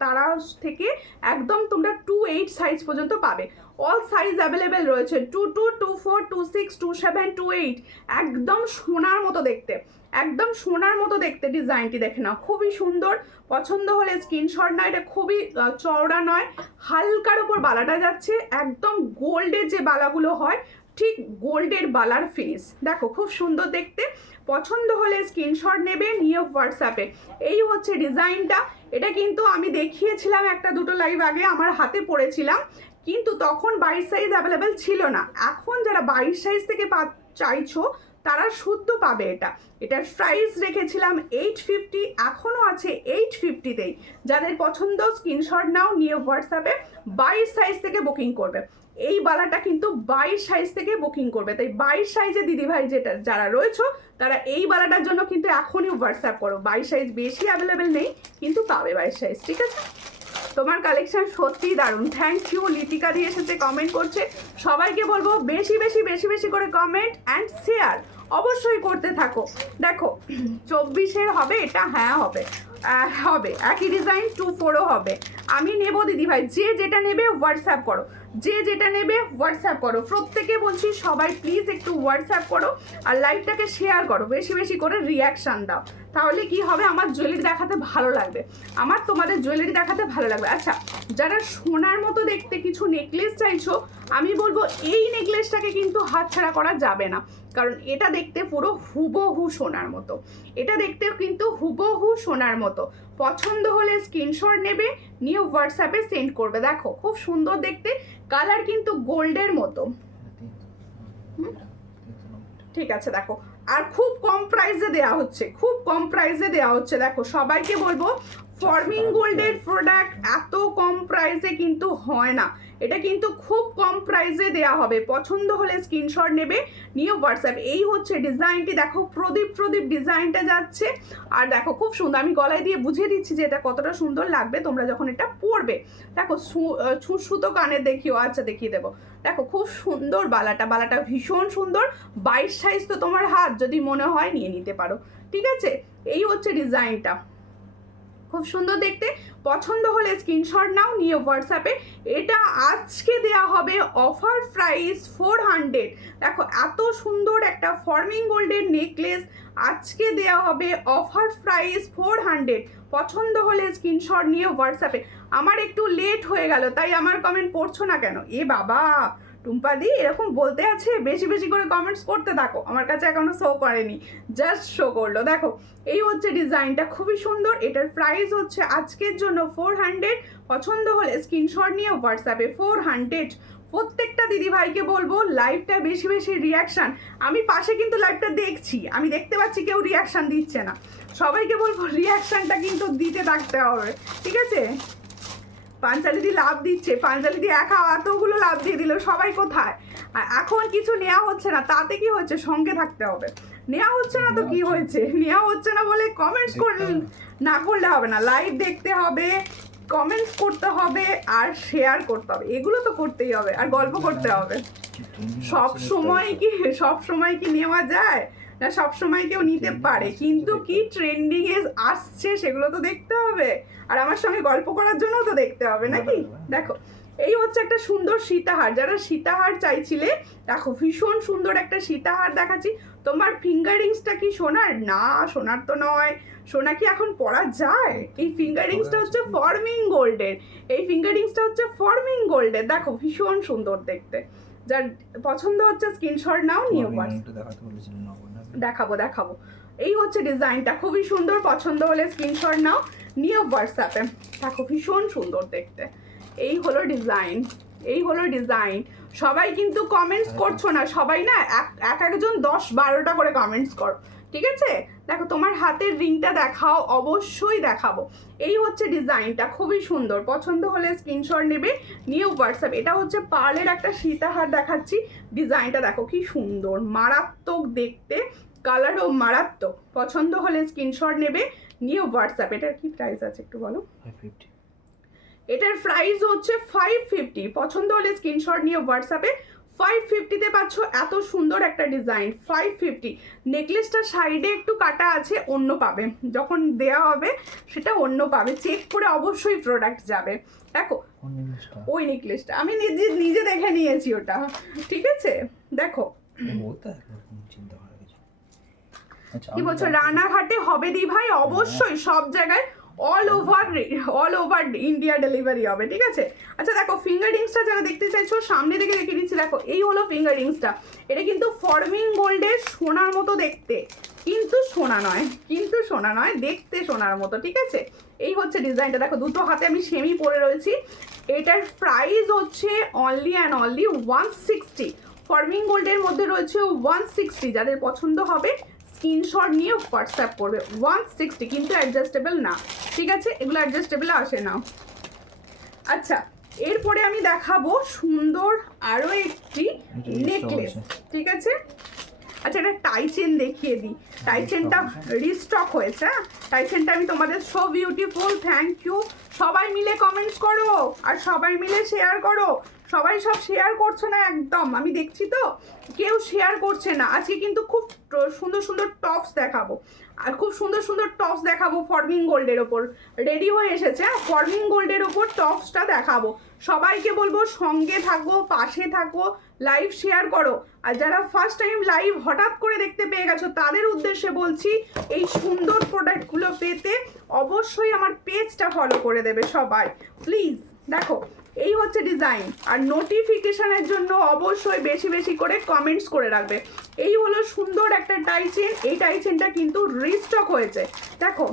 তারা থেকে একদম তোমরা 28 সাইজ পর্যন্ত পাবে। অল সাইজ অ্যাভেলেবেল রয়েছে, 22, 24, 26, 27, 28। একদম সোনার মতো দেখতে, একদম সোনার মতো দেখতে ডিজাইনটি দেখে নাও, খুবই সুন্দর। পছন্দ হলে স্ক্রিনশট না, এটা খুবই চওড়া নয়, হালকার উপর বালাটা যাচ্ছে, একদম গোল্ডের যে বালাগুলো হয় ঠিক গোল্ডের বালার ফিনিশ। দেখো খুব সুন্দর দেখতে, পছন্দ হলে স্ক্রিনশট নেবে নিয়ে হোয়াটসঅ্যাপে। এই হচ্ছে ডিজাইনটা, এটা কিন্তু আমি দেখিয়েছিলাম একটা দুটো লাইভ আগে, আমার হাতে পড়েছিলাম, কিন্তু তখন 22 সাইজ অ্যাভেলেবেল ছিল না। এখন যারা 22 সাইজ থেকে চাইছো তারা শুদ্ধ পাবে এটা। এটার প্রাইস রেখেছিলাম 850, এখনও আছে 850তেই। যাদের পছন্দ স্ক্রিনশট নাও নিয়ে হোয়াটসঅ্যাপে 22 সাইজ থেকে বুকিং করবে। এই বালাটা কিন্তু 22 সাইজ থেকে বুকিং করবে, তাই 22 সাইজে দিদিভাই যারা রয়েছো তারা এই বালাটার জন্য কিন্তু এখনই হোয়াটসঅ্যাপ করো। 22 সাইজ বেশি অ্যাভেলেবেল নেই, কিন্তু পাবে 22 সাইজ। ঠিক আছে, তোমার কালেকশন সত্যিই দারুণ, থ্যাংক ইউ। লিতিকা দিয়ে এসেছে, কমেন্ট করছে। সবাইকে বলবো বেশি বেশি বেশি বেশি করে কমেন্ট অ্যান্ড শেয়ার অবশ্যই করতে থাকো। দেখো 24-এর হবে এটা, হ্যাঁ হবে, হবে, একই ডিজাইন 2-4ও হবে। আমি নেব দিদিভাই, যে যেটা নেবে হোয়াটসঅ্যাপ করো, যে যেটা নেবে হোয়াটসঅ্যাপ করো। প্রত্যেকে বলছি সবাই প্লিজ একটু হোয়াটসঅ্যাপ করো আর লাইভটাকে শেয়ার করো, বেশি বেশি করে রিয়াকশান দাও, তাহলে কি হবে আমার জুয়েলারি দেখাতে ভালো লাগবে, আমার তোমাদের জুয়েলারি দেখাতে ভালো লাগবে। আচ্ছা, যারা সোনার মতো দেখতে কিছু নেকলেস চাইছো, আমি বলবো এই নেকলেসটাকে কিন্তু হাতছাড়া করা যাবে না, কারণ এটা দেখতে পুরো হুবহু সোনার মতো, এটা দেখতেও কিন্তু হুবহু সোনার মতো। পছন্দ হলে স্ক্রিনশট নেবে, নিয়ে হোয়াটসঅ্যাপে সেন্ড করবে। দেখো খুব সুন্দর দেখতে, কালার কিন্তু গোল্ডের মতো। ঠিক আছে, দেখো আর খুব কম প্রাইসে দেওয়া হচ্ছে, খুব কম প্রাইসে দেওয়া হচ্ছে। দেখো সবাইকে বলবো ফর্মিং গোল্ডের প্রোডাক্ট এত কম প্রাইসে কিন্তু হয় না, এটা কিন্তু খুব কম প্রাইসে দেওয়া হবে। পছন্দ হলে স্ক্রিনশট নেবে, নিয়ে হোয়াটসঅ্যাপ। এই হচ্ছে ডিজাইনটি, দেখো প্রদীপ প্রদীপ ডিজাইনটা যাচ্ছে, আর দেখো খুব সুন্দর, আমি গলায় দিয়ে বুঝিয়ে দিচ্ছি যে এটা কতটা সুন্দর লাগবে তোমরা যখন এটা পরবে। দেখো সুতো কানের দেখিও, আচ্ছা দেখিয়ে দেবো। দেখো খুব সুন্দর বালাটা, বালাটা ভীষণ সুন্দর, 22 সাইজ তো তোমার হাত, যদি মনে হয় নিয়ে নিতে পারো। ঠিক আছে, এই হচ্ছে ডিজাইনটা, খুব সুন্দর দেখতে। পছন্দ হলে স্ক্রিনশট নাও, নিয়ে হোয়াটসঅ্যাপে। এটা আজকে দেয়া হবে অফার প্রাইস 400। দেখো এত সুন্দর একটা ফর্মিং গোল্ডের নেকলেস আজকে দেয়া হবে অফার প্রাইস 400। পছন্দ হলে স্ক্রিনশট নিয়ে হোয়াটসঅ্যাপে। আমার একটু লেট হয়ে গেল, তাই আমার কমেন্ট পড়ছো না কেন? এ বাবা টুম্পাদি এরকম বলতে আছে, বেশি বেশি করে কমেন্টস করতে থাকো, আমার কাছে এখনো শো করেনি, জাস্ট শো করলো। দেখো এই হচ্ছে ডিজাইনটা, খুবই সুন্দর। এটার প্রাইস হচ্ছে আজকের জন্য 400। পছন্দ হলে স্ক্রিনশট নিয়ে হোয়াটসঅ্যাপে 400। প্রত্যেকটা দিদিভাইকে বলবো লাইভটা বেশি বেশি রিয়াকশান, আমি পাশে কিন্তু লাইভটা দেখছি, আমি দেখতে পাচ্ছি কেউ রিয়াকশান দিচ্ছে না, সবাইকে বলবো রিয়াকশানটা কিন্তু দিতে থাকতে হবে। ঠিক আছে, পাঞ্চালি দি লাভ দিচ্ছে, পাঞ্চালি দি একা এতগুলো লাভ দিয়ে দিল, সবাই কোথায়? এখন কিছু নেওয়া হচ্ছে না, তাতে কি হচ্ছে? সঙ্গে থাকতে হবে। নেওয়া হচ্ছে না তো কি হয়েছে? নেওয়া হচ্ছে না বলে কমেন্টস না করলে হবে না, লাইভ দেখতে হবে, কমেন্টস করতে হবে, আর শেয়ার করতে হবে, এগুলো তো করতেই হবে, আর গল্প করতে হবে। সব সময় কি নেওয়া যায় না? সব সময় কেউ নিতে পারে, কিন্তু কি ট্রেন্ডিং এ আসছে সেগুলো তো দেখতে হবে, আর আমার সঙ্গে গল্প করার জন্যও তো দেখতে হবে নাকি? দেখো এই হচ্ছে একটা সুন্দর সীতাহার, যারা সীতাহার চাইছিলে, দেখো ভীষণ সুন্দর একটা সীতাহার দেখাচ্ছি। তোমার ফিঙ্গারিংসটা কি সোনার? না, সোনার তো নয়। সোনা কি এখন পরা যায়? এই ফিঙ্গারিংসটা হচ্ছে ফর্মিং গোল্ডের, এই ফিঙ্গারিংসটা হচ্ছে ফর্মিং গোল্ডের। দেখো ভীষণ সুন্দর দেখতে, যার পছন্দ হচ্ছে স্ক্রিনশট নাও, নিয়ে দেখাবো। এই হচ্ছে ডিজাইনটা, খুবই সুন্দর। পছন্দ হলে স্ক্রিনশট নাও, নিয়ে হোয়াটসঅ্যাপে। দেখো ভীষণ সুন্দর দেখতে, এই হলো ডিজাইন। সবাই কিন্তু কমেন্টস করছো না, সবাই না এক একজন 10-12টা করে কমেন্টস করো, ঠিক আছে? দেখো তোমার হাতের রিংটা দেখাও, অবশ্যই দেখাবো। এই হচ্ছে ডিজাইনটা, খুবই সুন্দর। পছন্দ হলে স্ক্রিনশট নেবে, নিয়ে হোয়াটসঅ্যাপ। এটা হচ্ছে পার্লের একটা সীতাহার দেখাচ্ছি, ডিজাইনটা দেখো কি সুন্দর, মারাত্মক দেখতে, কালারও মারাত্মক। পছন্দ হলে স্ক্রিনশট নেবে, নিয়ে হোয়াটসঅ্যাপ। এটার কি প্রাইস আছে একটু বলো? 550। এটার প্রাইস হচ্ছে 550। পছন্দ হলে স্ক্রিনশট নিয়ে হোয়াটসঅ্যাপে। 550-তে পাচ্ছ এত সুন্দর একটা ডিজাইন, 550। নেকলেসটা সাইডে একটু কাটা আছে, অন্য পাবে, যখন দেয়া হবে সেটা অন্য পাবে, চেক করে অবশ্যই প্রোডাক্ট যাবে। দেখো ওই নেকলেসটা আমি নিজে দেখে নিয়েছি ওটা, ঠিক আছে? দেখো কি বলছো, রানাঘাটে হবে দি ভাই? অবশ্যই, সব জায়গায় অল ওভার ইন্ডিয়া ডেলিভারি হবে, ঠিক আছে? আচ্ছা দেখো ফিঙ্গারিংসটা যারা দেখতে চাইছো সামনে থেকে দেখিয়ে দিচ্ছি। দেখো এই হলো ফিঙ্গারিংসটা, এটা কিন্তু ফর্মিং গোল্ডের, সোনার মতো দেখতে, কিন্তু সোনা নয়, দেখতে সোনার মতো, ঠিক আছে? এই হচ্ছে ডিজাইনটা, দেখো দুটো হাতে আমি সেমি পরে রয়েছি। এটার প্রাইস হচ্ছে অনলি অ্যান্ড অনলি 160। ফর্মিং গোল্ডের মধ্যে রয়েছে 160। যাদের পছন্দ হবে স্ক্রিনশট নিয়ে হোয়াটসঅ্যাপ করবে। 160, কিন্তু অ্যাডজাস্টেবল না, ঠিক আছে? এগুলো অ্যাডজাস্টেবল আসে না। আচ্ছা এরপরে আমি দেখাবো সুন্দর আরও একটি নেকলেস, ঠিক আছে? আচ্ছা এটা টাই চেন দেখিয়ে দিই, টাই চেনটা রিস্টক হয়েছে। হ্যাঁ, টাই চেনটা আমি তোমাদের সো বিউটিফুল, থ্যাংক ইউ। সবাই মিলে কমেন্টস করো আর সবাই মিলে শেয়ার করো, সবাই সব শেয়ার করছে না, একদম আমি দেখছি তো কেউ শেয়ার করছে না। আজকে কিন্তু খুব সুন্দর সুন্দর টপস দেখাবো, আর খুব সুন্দর সুন্দর টপস দেখাবো ফর্মিং গোল্ডের ওপর। রেডি হয়ে এসেছে, ফর্মিং গোল্ডের ওপর টপসটা দেখাবো। সবাইকে বলবো সঙ্গে থাকো, পাশে থাকো, লাইভ শেয়ার করো। আর যারা ফার্স্ট টাইম লাইভ হঠাৎ করে দেখতে পেয়ে গেছো তাদের উদ্দেশ্যে বলছি, এই সুন্দর প্রোডাক্টগুলো পেতে অবশ্যই আমার পেজটা ফলো করে দেবে সবাই প্লিজ। দেখো এই হচ্ছে ডিজাইন, আর নোটিফিকেশনের জন্য অবশ্যই বেশি বেশি করে কমেন্টস করে রাখবে। এই হলো সুন্দর একটা টাই চেন, এই টাই চেনটা কিন্তু রিস্টক হয়েছে। দেখো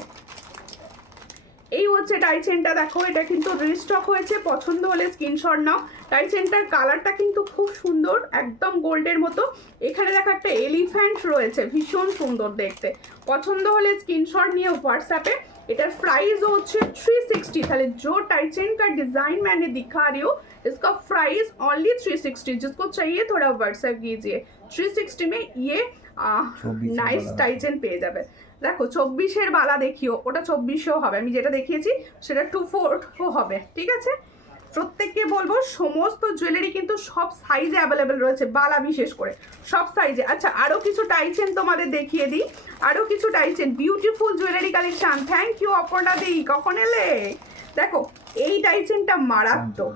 এই হচ্ছে টাই চেনটা, দেখো এটা কিন্তু রিস্টক হয়েছে, পছন্দ হলে স্ক্রিনশট নাও। টাই চেনটার কালারটা কিন্তু খুব সুন্দর, একদম গোল্ডের মতো। এখানে দেখো একটা এলিফ্যান্ট রয়েছে, ভীষণ সুন্দর দেখতে। পছন্দ হলে স্ক্রিনশট নিয়ে হোয়াটসঅ্যাপে। এটার प्राइस হচ্ছে 360। তাহলে जो टाई चेन का डिजाइन मैंने दिखा रही हूँ इसका प्राइस ओनली 360। जिसको चाहिए थोड़ा व्हाट्सएप कीजिए। 360 में ये নাইস টাই চেন পেয়ে যাবে। দেখো 24-এর বালা দেখিও, ওটা 2400 হবে, আমি যেটা দেখিয়েছি সেটা 2400 হবে, ঠিক আছে। প্রত্যেককে বলবো সমস্ত জুয়েলারি কিন্তু সব সাইজে অ্যাভেলেবেল রয়েছে, বালা বিশেষ করে সব সাইজে। আচ্ছা আরও কিছু টাই চেন তোমাদের দেখিয়ে দিই, আরও কিছু টাই chain, beautiful jewellery collection. Thank you Aparna দি, কখন এলে? দেখো এই টাই চেনটা মারাত্মক,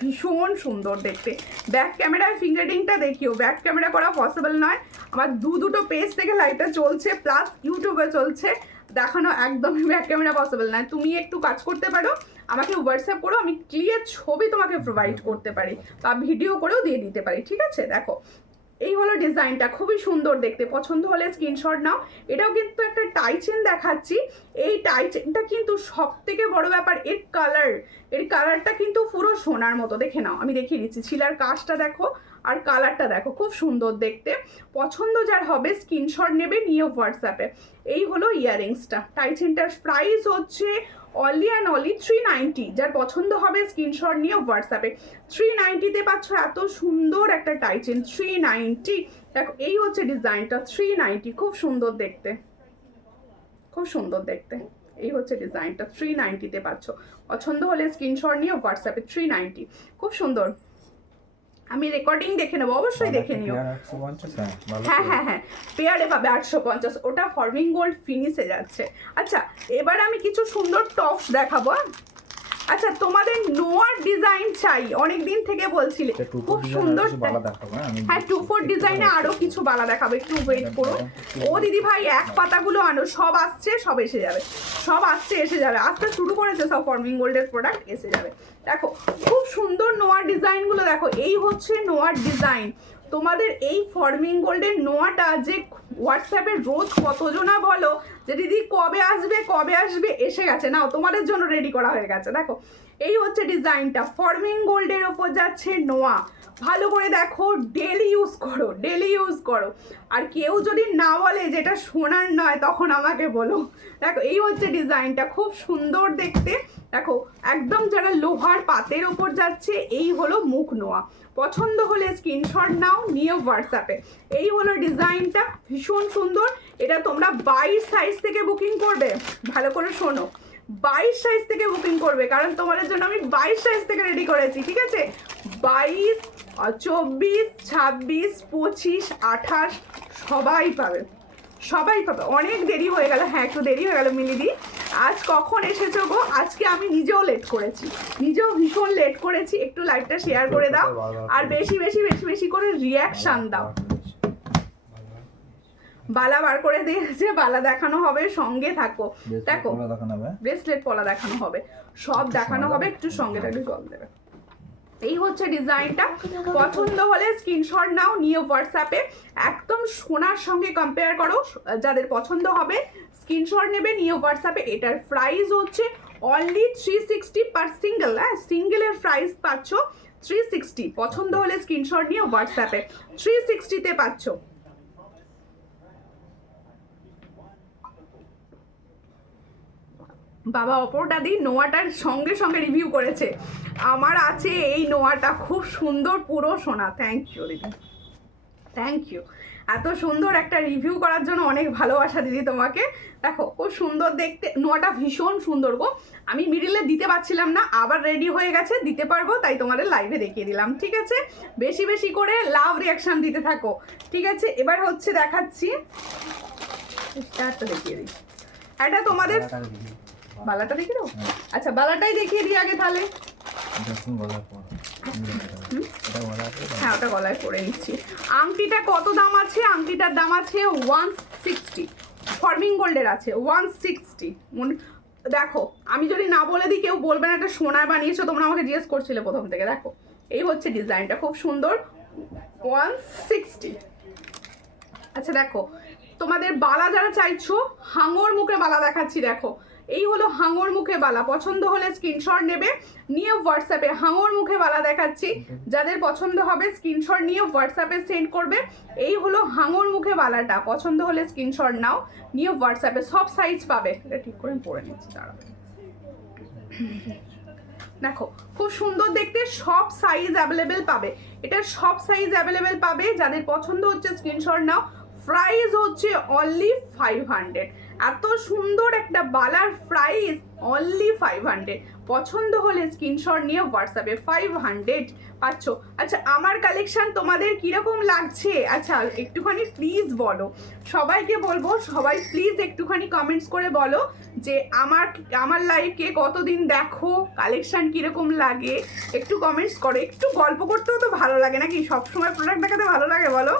ভীষণ সুন্দর দেখতে। ব্যাক ক্যামেরায় ফিঙ্গারিংটা দেখিও, ব্যাক ক্যামেরা করা পসিবল নয়, আমার দুটো পেজ থেকে লাইভটা চলছে, প্লাস ইউটিউবে চলছে, দেখানো একদমই ব্যাক ক্যামেরা পসিবল নয়। তুমি একটু কাজ করতে পারো, আমাকে হোয়াটসঅ্যাপ করো, আমি ক্লিয়ার ছবি তোমাকে প্রোভাইড করতে পারি বা ভিডিও করেও দিয়ে দিতে পারি, ঠিক আছে। দেখো এই হলো ডিজাইনটা, খুবই সুন্দর দেখতে। পছন্দ হলে স্ক্রিনশট নাও। এটাও কিন্তু একটা টাই চেন দেখাচ্ছি। এই টাই চেনটা কিন্তু সব থেকে বড় ব্যাপার, এর কালারটা কিন্তু পুরো সোনার মতো, দেখে নাও, আমি দেখিয়ে দিচ্ছি। ছিলার কাজটা দেখো আর কালারটা দেখো, খুব সুন্দর দেখতে। পছন্দ যার হবে স্ক্রিনশট নেবে, নিয়ে হোয়াটসঅ্যাপে। এই হলো ইয়াররিংসটা। টাই চেনটার প্রাইস হচ্ছে অনলি অ্যান্ড অনলি 390। যার পছন্দ হবে স্ক্রিনশট নিয়ে হোয়াটসঅ্যাপে। 390-তে পাচ্ছ এত সুন্দর একটা টাই চেন, 390। দেখো এই হচ্ছে ডিজাইনটা, 390, খুব সুন্দর দেখতে, খুব সুন্দর দেখতে। এই হচ্ছে ডিজাইনটা, 390-তে পাচ্ছ। পছন্দ হলে স্ক্রিনশট নিয়ে হোয়াটসঅ্যাপে। 390 খুব সুন্দর। আমি রেকর্ডিং দেখে নেবো, অবশ্যই দেখে নিও। হ্যাঁ হ্যাঁ হ্যাঁ, পেয়ারে পাবে 850, ওটা ফর্মিং গোল্ড ফিনিশে যাচ্ছে। আচ্ছা এবার আমি কিছু সুন্দর টপস দেখাবো। আচ্ছা তোমাদের নোয়ার ডিজাইন চাই, অনেক দিন থেকে বলছিলে, খুব সুন্দর। হ্যাঁ 24 ডিজাইনে আরো কিছু বালা দেখাবো, একটু ওয়েট করো। ও দিদি ভাই এক পাতাগুলো আনো, সব আসছে, সব এসে যাবে, সব আসছে এসে যাবে, আসতে শুরু করেছে সব ফর্মিং গোল্ডের প্রোডাক্ট, এসে যাবে। দেখো খুব সুন্দর নোয়ার ডিজাইনগুলো দেখো, এই হচ্ছে নোয়ার ডিজাইন। তোমাদের এই ফর্মিং গোল্ডের নোয়াটা যে হোয়াটসঅ্যাপে রোজ কতজনা বলো যে দিদি কবে আসবে কবে আসবে, এসে গেছে, নাও তোমাদের জন্য রেডি করা হয়ে গেছে। দেখো এই হচ্ছে ডিজাইনটা, ফর্মিং গোল্ডের ওপর যাচ্ছে নোয়া। ভালো করে দেখো, ডেলি ইউজ করো, ডেলি ইউজ করো। আর কেউ যদি না বলে যেটা সোনার নয় তখন আমাকে বলো। দেখো এই হচ্ছে ডিজাইনটা, খুব সুন্দর দেখতে। দেখো একদম যারা লোহার পাতের ওপর যাচ্ছে, এই হলো মুখ নোয়া। পছন্দ হলে স্ক্রিনশট নাও, নিয়ে হোয়াটসঅ্যাপে। এই হলো ডিজাইনটা, ভীষণ সুন্দর। এটা তোমরা 22 সাইজ থেকে বুকিং করবে, ভালো করে শোনো, 22 সাইজ থেকে বুকিং করবে, কারণ তোমাদের জন্য আমি 22 সাইজ থেকে রেডি করেছি, ঠিক আছে। 22, 24, 26, 25, 28 সবাই পাবে, সবাই পাবে। অনেক দেরি হয়ে গেল, হ্যাঁ একটু দেরি হয়ে গেল মিলিদি। আজ কখন এসেছো গো? আজকে আমি নিজেও লেট করেছি, নিজেও ভীষণ লেট করেছি। একটু লাইভটা শেয়ার করে দাও, আর বেশি বেশি বেশি বেশি করে রিয়াকশান দাও। বালা বার করে দিয়েছে, বালা দেখানো হবে, সঙ্গে থাকো। দেখো ব্রেসলেট পলা দেখানো হবে, সব দেখানো হবে, একটু সঙ্গে থাকলে জল দেবে। এই হচ্ছে ডিজাইনটা, পছন্দ হলে স্ক্রিনশট নাও, নিয়ে হোয়াটসঅ্যাপে। একদম সোনার সঙ্গে কম্পেয়ার করো, যাদের পছন্দ হবে স্ক্রিনশট নেবে, নিয়ে হোয়াটসঅ্যাপে। এটার প্রাইস হচ্ছে অনলি 360 পার সিঙ্গেল। হ্যাঁ সিঙ্গেলের প্রাইস পাচ্ছ 360। পছন্দ হলে স্ক্রিনশট নিয়ে হোয়াটসঅ্যাপে, 360-তে পাচ্ছ। বাবা অপরটা দি নোয়াটার সঙ্গে সঙ্গে রিভিউ করেছে, আমার আছে এই নোয়াটা, খুব সুন্দর পুরো সোনা। থ্যাংক ইউ দিদি, থ্যাংক ইউ। এত সুন্দর একটা রিভিউ করার জন্য অনেক ভালোবাসা দিদি তোমাকে। দেখো খুব সুন্দর দেখতে, নোয়াটা ভীষণ সুন্দর গো। আমি মিডিলে দিতে পারছিলাম না, আবার রেডি হয়ে গেছে, দিতে পারবো, তাই তোমাদের লাইভে দেখিয়ে দিলাম। ঠিক আছে, বেশি বেশি করে লাভ রিয়াকশন দিতে থাকো। ঠিক আছে, এবার হচ্ছে দেখাচ্ছি, একটা দেখিয়ে দিই, এটা তোমাদের বালাটা দেখিয়ে দাও। আচ্ছা বালাটাই দেখিয়ে দিই আগে তাহলে। হ্যাঁ ওটা গলায় পরে নিচ্ছি। আংটিটা কত দাম আছে? আংটিটার দাম আছে 160, ফর্মিং গোল্ডের আছে 160। দেখো আমি যদি না বলে দিই কেউ বলবে না এটা সোনায় বানিয়েছো, তোমরা আমাকে জিজ্ঞেস করছিলে প্রথম থেকে। দেখো এই হচ্ছে ডিজাইনটা, খুব সুন্দর, 160। আচ্ছা দেখো তোমাদের বালা যারা চাইছো, হাঙর মুখে বালা দেখাচ্ছি। দেখো এই হলো হাঙর মুখে বালা, পছন্দ হলে স্ক্রিনশট নেবে, নিয়ে হোয়াটসঅ্যাপে হাঙর মুখে বালা দেখাচ্ছি, যাদের পছন্দ হবে স্ক্রিনশট নিয়ে হোয়াটসঅ্যাপে সেন্ড করবে। এই হলো হাঙর মুখে বালাটা, পছন্দ হলে স্ক্রিনশট নাও, নিয়ে হোয়াটসঅ্যাপে, সব সাইজ পাবে। এটা ঠিক করে পরে নিচ্ছি, দাঁড়াবে। দেখো খুব সুন্দর দেখতে, সব সাইজ অ্যাভেলেবেল পাবে, এটার সব সাইজ অ্যাভেলেবেল পাবে, যাদের পছন্দ হচ্ছে স্ক্রিনশট নাও। প্রাইস হচ্ছে অনলি 500। এত সুন্দর একটা বালার প্রাইস অনলি 500। পছন্দ হলে স্ক্রিনশট নিয়ে হোয়াটসঅ্যাপে 500 পাচ্ছ। আচ্ছা আমার কালেকশন তোমাদের কিরকম লাগছে? আচ্ছা একটুখানি প্লিজ বলো, সবাইকে বলবো, সবাই প্লিজ একটুখানি কমেন্টস করে বলো যে আমার লাইভকে কতদিন দেখো, কালেকশন কিরকম লাগে, একটু কমেন্টস করো। একটু গল্প করতেও তো ভালো লাগে নাকি, সবসময় প্রোডাক্ট দেখাতে ভালো লাগে বলো?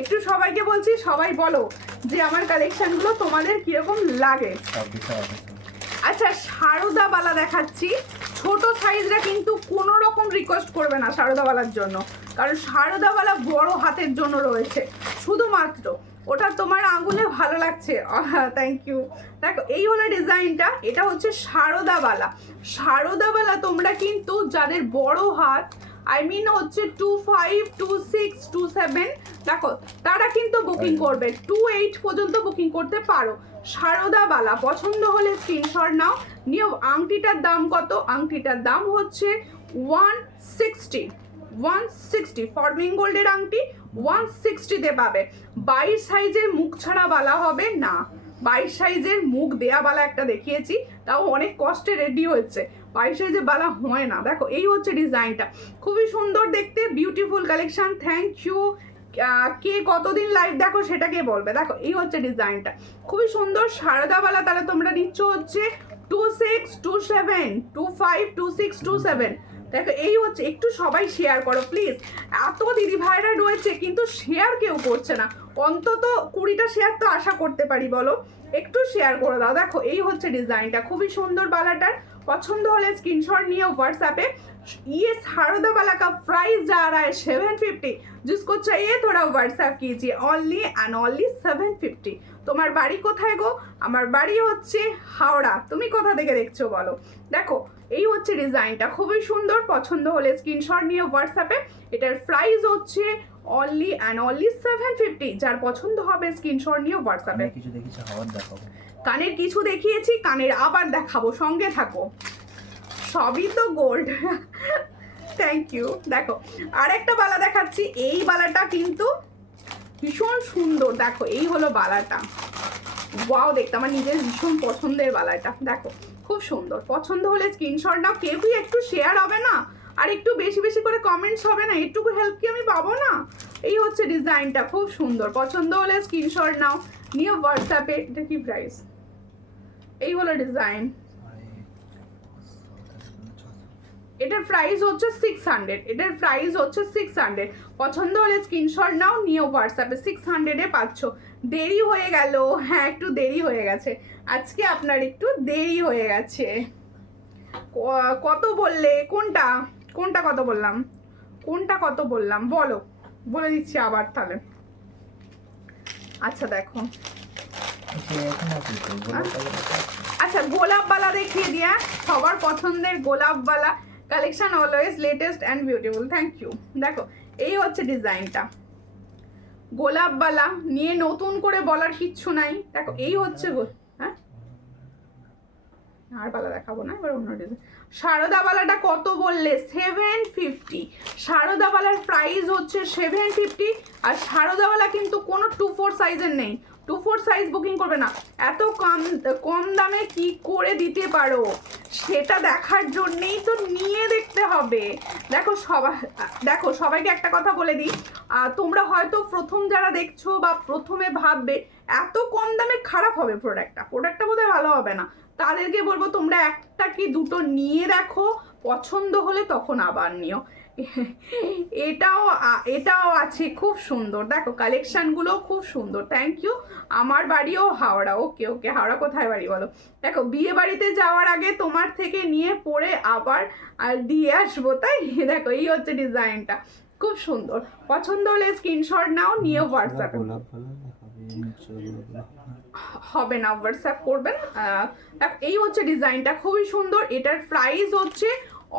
একটু সবাইকে বলছি, সবাই বলো যে আমার কালেকশনগুলো তোমাদের কিরকম লাগে। আচ্ছা সারদা বালা দেখাচ্ছি, ছোট সাইজরা কিন্তু কোনো রকম রিকোয়েস্ট করবে না সারদা বালার জন্য, কারণ সারদা বালা বড় হাতের জন্য রয়েছে শুধুমাত্র, ওটা তোমার আঙুলে ভালো লাগছে। Thank you. দেখো এই হলো ডিজাইনটা, এটা হচ্ছে সারদা বালা। সারদা বালা তোমরা কিন্তু যাদের বড় হাত, আই মিন হচ্ছে 25, 26, 27, দেখো তারা কিন্তু বুকিং করবে, 28 পর্যন্ত বুকিং করতে পারো। সারদা বালা পছন্দ হলে স্ক্রিনশট নাও, নিও। আংটিটার দাম কত? আংটিটার দাম হচ্ছে 160, ফর্মিং গোল্ডের আংটি 160-তে পাবে। 22 সাইজের মুখ ছাড়া বালা হবে না, 22 সাইজের মুখ দেয়া বালা একটা দেখিয়েছি, তাও অনেক কষ্টে রেডি হয়েছে, 22 সাইজের বালা হয় না। দেখো এই হচ্ছে ডিজাইনটা, খুবই সুন্দর দেখতে, বিউটিফুল কালেকশন। Thank you. কে কতদিন লাইভ দেখো সেটাকে বলবে। দেখো এই হচ্ছে ডিজাইনটা, খুবই সুন্দর সারদা বালা। তাহলে তোমরা নিচ্ছ হচ্ছে 26, 27, 25, 26, 27। দেখো এই হচ্ছে, একটু সবাই শেয়ার করো প্লিজ। এত দিদি ভাইরা রয়েছে কিন্তু শেয়ার কেউ করছে না, অন্তত 20টা শেয়ার তো আশা করতে পারি বলো, একটু শেয়ার করে দাও। দেখো এই হচ্ছে ডিজাইনটা, খুবই সুন্দর বালাটার, পছন্দ হলে স্ক্রিনशॉट নিয়ে व्हाट्सएप ये सारदा वाला का प्राइस जा रहा है 750। जिसको चाहिए थोड़ा व्हाट्सएप कीजिए, ओनली एंड ओनली 750। তোমার বাড়ি কোথায় গো? আমার বাড়ি হচ্ছে হাওড়া। তুমি কোথা থেকে দেখছো বলো? দেখো এই হচ্ছে ডিজাইনটা, খুবই সুন্দর, পছন্দ হলে স্ক্রিনশট নিয়ে হোয়াটসঅ্যাপে। এটার প্রাইস হচ্ছে অনলি অ্যান্ড অনলি 750। যার পছন্দ হবে স্ক্রিনশট নিয়ে হোয়াটসঅ্যাপে। কিছু দেখিয়েছি, আবার দেখাবো। কানের কিছু দেখিয়েছি, কানের আবার দেখাবো, সঙ্গে থাকো। সবই তো গোল্ড। Thank you. দেখো আরেকটা বালা দেখাচ্ছি, এই বালাটা কিন্তু ভীষণ সুন্দর। দেখো এই হলো বালাটা, ওয়াও দেখতে আমার নিজের ভীষণ পছন্দের বালাটা। দেখো খুব সুন্দর, পছন্দ হলে স্ক্রিনশট নাও। কেউ কি একটু শেয়ার হবে না, আর একটু বেশি বেশি করে কমেন্টস হবে না? একটু হেল্প কি আমি পাবো না? এই হচ্ছে ডিজাইনটা, খুব সুন্দর, পছন্দ হলে স্ক্রিনশট নাও, নিয়ে হোয়াটসঅ্যাপে। এটা কি প্রাইস? এই হলো ডিজাইন, এটার প্রাইস হচ্ছে 600। এটার প্রাইস হচ্ছে 600। পছন্দ হলে স্ক্রিনশট নাও, নিয়ে হোয়াটসঅ্যাপে 600-এ পাচ্ছ। দেরি হয়ে গেল, হ্যাঁ একটু দেরি হয়ে গেছে আজকে, আপনার একটু দেরি হয়ে গেছে। কত বললে? কোনটা কোনটা কত বললাম? কোনটা কত বললাম বলো, বলে দিচ্ছি আবার তাহলে। আচ্ছা দেখো, আচ্ছা গোলাপ বালা দেখিয়ে দিয়া, সবার পছন্দের গোলাপ বালা collection, always latest and beautiful. Thank you. দেখো এই হচ্ছে ডিজাইনটা, গোলাপ বালা নিয়ে নতুন করে বলার কিচ্ছু নাই। দেখো এই হচ্ছে, হ্যাঁ আর বালা দেখাবো না, এবার অন্য ডিজাইন। সারদাবালাটা কত বললে? 750। সারদাবালার প্রাইস হচ্ছে 750। আর সারদাবালা কিন্তু কোনো 2-4 সাইজের নেই, 2-4 সাইজ বুকিং করবে না। এত কম দামে কি করে দিতে পারো সেটা দেখার জন্যেই তো নিয়ে দেখতে হবে। দেখো সবাইকে একটা কথা বলে দিই, তোমরা হয়তো প্রথম যারা দেখছো বা প্রথমে ভাববে এত কম দামে খারাপ হবে প্রোডাক্টটা বোধহয় ভালো হবে না, তাদেরকে বলবো তোমরা একটা কি দুটো নিয়ে দেখো, পছন্দ হলে তখন আবার নিও। এটাও আছে খুব সুন্দর, দেখো কালেকশনগুলো খুব সুন্দর। Thank you. আমার বাড়িও হাওড়া। ওকে ওকে, হাওড়া কোথায় বাড়ি বলো? দেখো বিয়ে বাড়িতে যাওয়ার আগে তোমার থেকে নিয়ে পরে আবার দিয়ে আসবো, তাই দেখো এই হচ্ছে ডিজাইনটা, খুব সুন্দর। পছন্দ হলে স্ক্রিনশট নাও, নিয়ে হোয়াটসঅ্যাপে হবে না, হোয়াটসঅ্যাপ করবেন। এই হচ্ছে ডিজাইনটা, খুবই সুন্দর। এটার প্রাইস হচ্ছে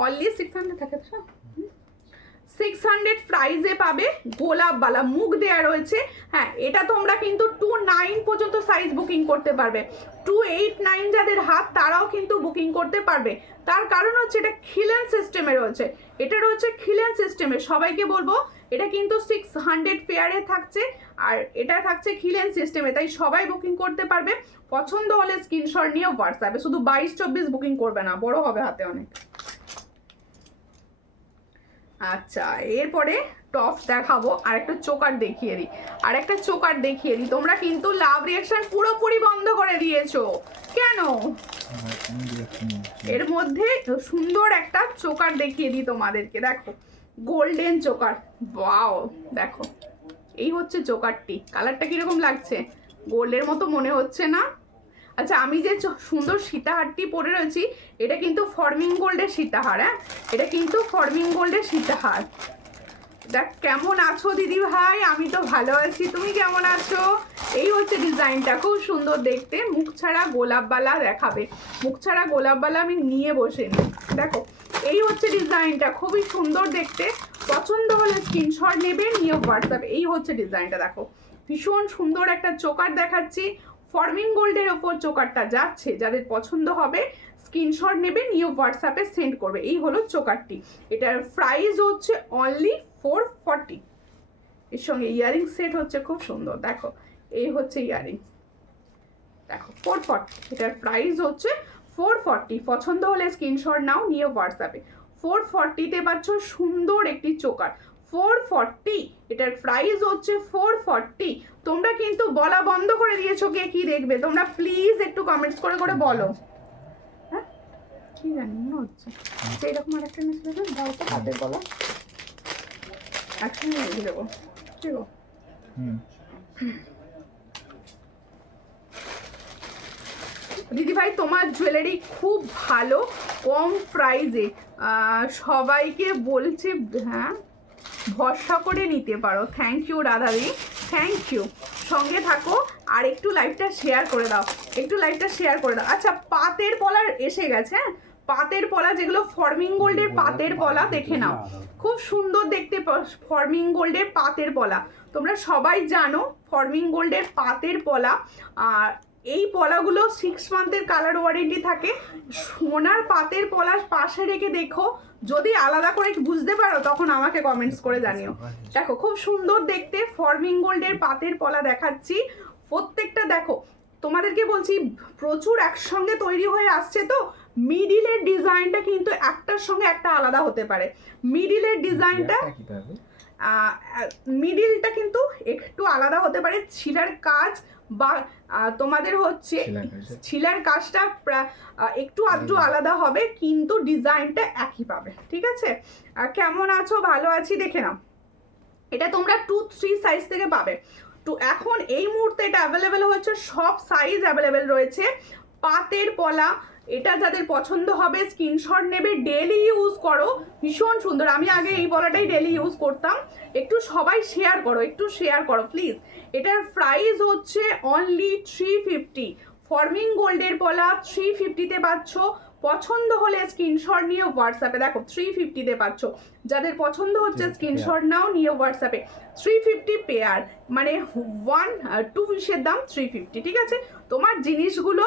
অনলি 600 থাকে, 600 প্রাইসে পাবে। গোলাপবালা মুখ দেয়া রয়েছে। হ্যাঁ, এটা তোমরা কিন্তু 29 পর্যন্ত সাইজ বুকিং করতে পারবে। 289 যাদের হাত তারাও কিন্তু বুকিং করতে পারবে। তার কারণ হচ্ছে এটা খিলেন সিস্টেমে রয়েছে, এটা রয়েছে খিলেন সিস্টেমে। সবাইকে বলবো এটা কিন্তু 600 পেয়ারে থাকছে, আর এটা থাকছে খিলেন সিস্টেমে, তাই সবাই বুকিং করতে পারবে। পছন্দ হলে স্ক্রিনশট নিয়ে হোয়াটসঅ্যাপে, শুধু 22-24 বুকিং করবে না, বড় হবে হাতে অনেক। আচ্ছা, এরপরে টপস দেখাবো, আর একটা চোকার দেখিয়ে দিই, তোমরা কিন্তু লাভ রিয়াকশন পুরোপুরি বন্ধ করে দিয়েছো কেন? এর মধ্যে সুন্দর একটা চোকার দেখিয়ে দিই তোমাদেরকে, দেখো গোল্ডেন চোকার, ওয়াও দেখো এই হচ্ছে চোকারটি। কালারটা কিরকম লাগছে? গোল্ডের মতো মনে হচ্ছে না? আচ্ছা, আমি যে সুন্দর সীতাহারটি পরে রয়েছি এটা কিন্তু ফর্মিং গোল্ডের সীতাহার। হ্যাঁ, এটা কিন্তু ফর্মিং গোল্ডের সীতাহার। দেখ কেমন আছো দিদি ভাই? আমি তো ভালো আছি, তুমি কেমন আছো? এই হচ্ছে ডিজাইনটা, খুব সুন্দর দেখতে। মুখ ছাড়া গোলাপবালা দেখাবে, মুখ ছাড়া গোলাপবালা আমি নিয়ে বসে নি। দেখো এই হচ্ছে ডিজাইনটা, খুবই সুন্দর দেখতে। পছন্দ হলে স্ক্রিনশট নেবে, নিয়ে হোয়াটসঅ্যাপ। এই হচ্ছে ডিজাইনটা, দেখো ভীষণ সুন্দর একটা চোকার দেখাচ্ছি। ফর্মিং গোল্ডের ওপর চোকারটা যাচ্ছে, যাদের পছন্দ হবে স্ক্রিনশট নেবে, নিয়ে হোয়াটসঅ্যাপে সেন্ড করবে। এই হলো চোকারটি, এটার প্রাইস হচ্ছে অনলি 440। এর সঙ্গে ইয়ারিং সেট হচ্ছে খুব সুন্দর, দেখো এই হচ্ছে ইয়ারিং, দেখো 440। এটার প্রাইস হচ্ছে 440। পছন্দ হলে স্ক্রিনশট নাও, নিয়ে হোয়াটসঅ্যাপে। 440-তে পাচ্ছ সুন্দর একটি চোকার, 440। এটার প্রাইস হচ্ছে 440। তোমরা কিন্তু বলা বন্ধ করে দিয়েছো কে কি দেখবে, তোমরা প্লিজ একটু কমেন্টস করে করে বলো। হ্যাঁ, কি জানি মনে হচ্ছে এইরকম আর একটা মিস দেবে, দাও তো হাতের গলা একসঙ্গে রেখে দেবো, ঠিক আছে? দিদিভাই তোমার জুয়েলারি খুব ভালো, কম প্রাইসে, সবাইকে বলছে, হ্যাঁ ভরসা করে নিতে পারো। থ্যাংক ইউ রাধাদি, থ্যাংক ইউ। সঙ্গে থাকো আর একটু লাইভটা শেয়ার করে দাও, আচ্ছা, পাতের পলার এসে গেছে। হ্যাঁ, পাতের পলা, যেগুলো ফর্মিং গোল্ডের পাতের পলা, দেখে নাও খুব সুন্দর দেখতে। ফর্মিং গোল্ডের পাতের পলা তোমরা সবাই জানো, ফর্মিং গোল্ডের পাতের পলা। আর এই পলাগুলো 6 মান্থের কালার ওয়ারেন্টি থাকে। সোনার পাতের পলা পাশে রেখে দেখো, যদি আলাদা করে বুঝতে পারো তখন আমাকে কমেন্টস করে জানিও। দেখো খুব সুন্দর দেখতে ফর্মিং গোল্ডের পাতের পলা দেখাচ্ছি। প্রত্যেকটা দেখো, তোমাদেরকে বলছি প্রচুর একসঙ্গে তৈরি হয়ে আসছে, তো মিডিলের ডিজাইনটা কিন্তু একটার সঙ্গে একটা আলাদা হতে পারে। মিডিলের ডিজাইনটা, মিডিলটা কিন্তু একটু আলাদা হতে পারে। ছিলার কাজ বা তোমাদের হচ্ছে ছিলার কাজটা একটু আধটু আলাদা হবে, কিন্তু ডিজাইনটা একই পাবে। ঠিক আছে, কেমন আছো? ভালো আছি, দেখে নাও। এটা তোমরা 2-3 সাইজ থেকে পাবে। তো এখন এই মুহূর্তে এটা অ্যাভেলেবেল হচ্ছে, সব সাইজ অ্যাভেলেবেল রয়েছে। পাতের পলা, এটা যাদের পছন্দ হবে স্ক্রিনশট নেবে, ডেলি ইউজ করো, ভীষণ সুন্দর। আমি আগে এই পলাটাই ডেলি ইউজ করতাম। একটু সবাই শেয়ার করো প্লিজ। এটার প্রাইস হচ্ছে অনলি 350। ফর্মিং গোল্ডের পলা 350-তে পাচ্ছ। পছন্দ হলে স্ক্রিনশট নিয়ে হোয়াটসঅ্যাপে, দেখো 350-তে পাচ্ছ। যাদের পছন্দ হচ্ছে স্ক্রিনশট নাও, নিয়ে হোয়াটসঅ্যাপে। 350 পেয়ার, মানে 2 পিসের দাম 350। ঠিক আছে, তোমার জিনিসগুলো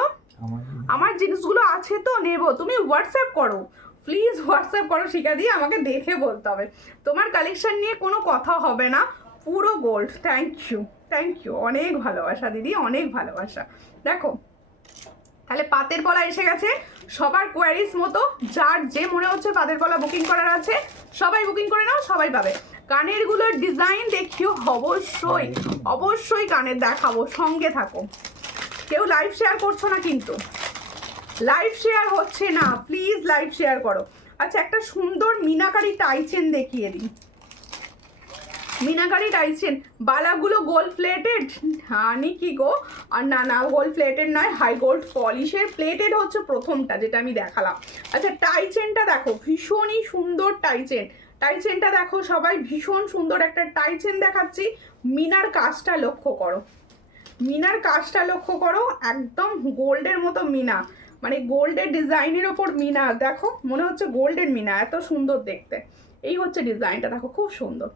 আমার জিনিসগুলো আছে তো নেব, তুমি হোয়াটসঅ্যাপ করো। প্লিজ হোয়াটসঅ্যাপ করো শিখা দিয়ে, আমাকে দেখে বলতে হবে। তোমার কালেকশন নিয়ে কোনো কথা হবে না, পুরো গোল্ড। থ্যাংক ইউ, অনেক ভালোবাসা দিদি, অনেক ভালোবাসা। দেখো তাহলে পাতের পলা এসে গেছে সবার কোয়ারিজ মতো, যার যে মনে হচ্ছে পাতের পলা বুকিং করার আছে সবাই বুকিং করে নাও, সবাই পাবে। কানেরগুলোর ডিজাইন দেখিও, অবশ্যই কানের দেখাবো, সঙ্গে থাকো। কেউ লাইভ শেয়ার করছো না কিন্তু, লাইভ শেয়ার হচ্ছে না, প্লিজ লাইভ শেয়ার করো। আচ্ছা একটা সুন্দর মিনাকারি টাইচেন দেখিয়ে দিই, মিনাকারি টাইচেন, বালাগুলো গোল্ড প্লেটেড, হানি কি গো, আর না গোল্ড প্লেটেড নয়, হাই গোল্ড পলিশের, প্লেটেড হচ্ছে প্রথমটা যেটা আমি দেখালাম। আচ্ছা টাইচেনটা দেখো, ভীষণই সুন্দর টাইচেনটা দেখো সবাই, ভীষণ সুন্দর একটা টাইচেন দেখাচ্ছি। মিনার কাজটা লক্ষ্য করো, মিনার কাজটা লক্ষ্য করো, একদম গোল্ডের মতো মিনা, মানে গোল্ডের ডিজাইনের ওপর মিনা, দেখো মনে হচ্ছে গোল্ডের মিনা, এত সুন্দর দেখতে। এই হচ্ছে ডিজাইনটা দেখো, খুব সুন্দর।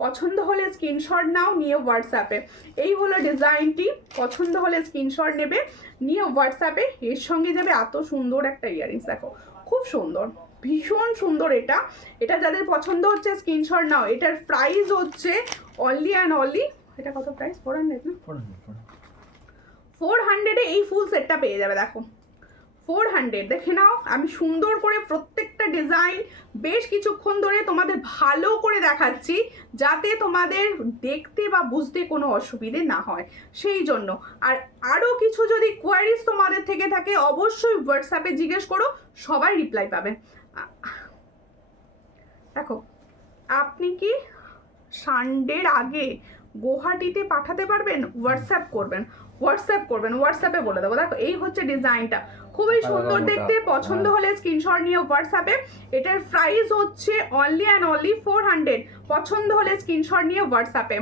পছন্দ হলে স্ক্রিনশট নাও, নিয়ে হোয়াটসঅ্যাপে। এই হলো ডিজাইনটি, পছন্দ হলে স্ক্রিনশট নেবে, নিয়ে হোয়াটসঅ্যাপে। এর সঙ্গে যাবে এত সুন্দর একটা ইয়াররিংস, দেখো খুব সুন্দর, ভীষণ সুন্দর। এটা যাদের পছন্দ হচ্ছে স্ক্রিনশট নাও। এটার প্রাইস হচ্ছে অনলি অ্যান্ড অনলি, এটা কত প্রাইস? 400 না, 400-এ এই ফুল সেটটা পেয়ে যাবে। দেখো 400, দেখে নাও। আমি সুন্দর করে প্রত্যেকটা ডিজাইন বেশ কিছুক্ষণ ধরে তোমাদের ভালো করে দেখাচ্ছি, যাতে তোমাদের দেখতে বা বুঝতে কোনো অসুবিধে না হয়, সেই জন্য। আর আরও কিছু যদি কোয়ারিজ তোমাদের থেকে থাকে অবশ্যই হোয়াটসঅ্যাপে জিজ্ঞেস করো, সবাই রিপ্লাই পাবে। দেখো আপনি কি সানডের আগে গুয়াহাটিতে পাঠাতে পারবেন? হোয়াটসঅ্যাপ করবেন, হোয়াটসঅ্যাপে বলে দেবো। দেখো এই হচ্ছে ডিজাইনটা, খুবই সুন্দর দেখতে। পছন্দ হলে স্ক্রিনশট নিয়ে হোয়াটসঅ্যাপে। এটার প্রাইস হচ্ছে অনলি অ্যান্ড অনলি 400। পছন্দ হলে স্ক্রিনশট নিয়ে হোয়াটসঅ্যাপে।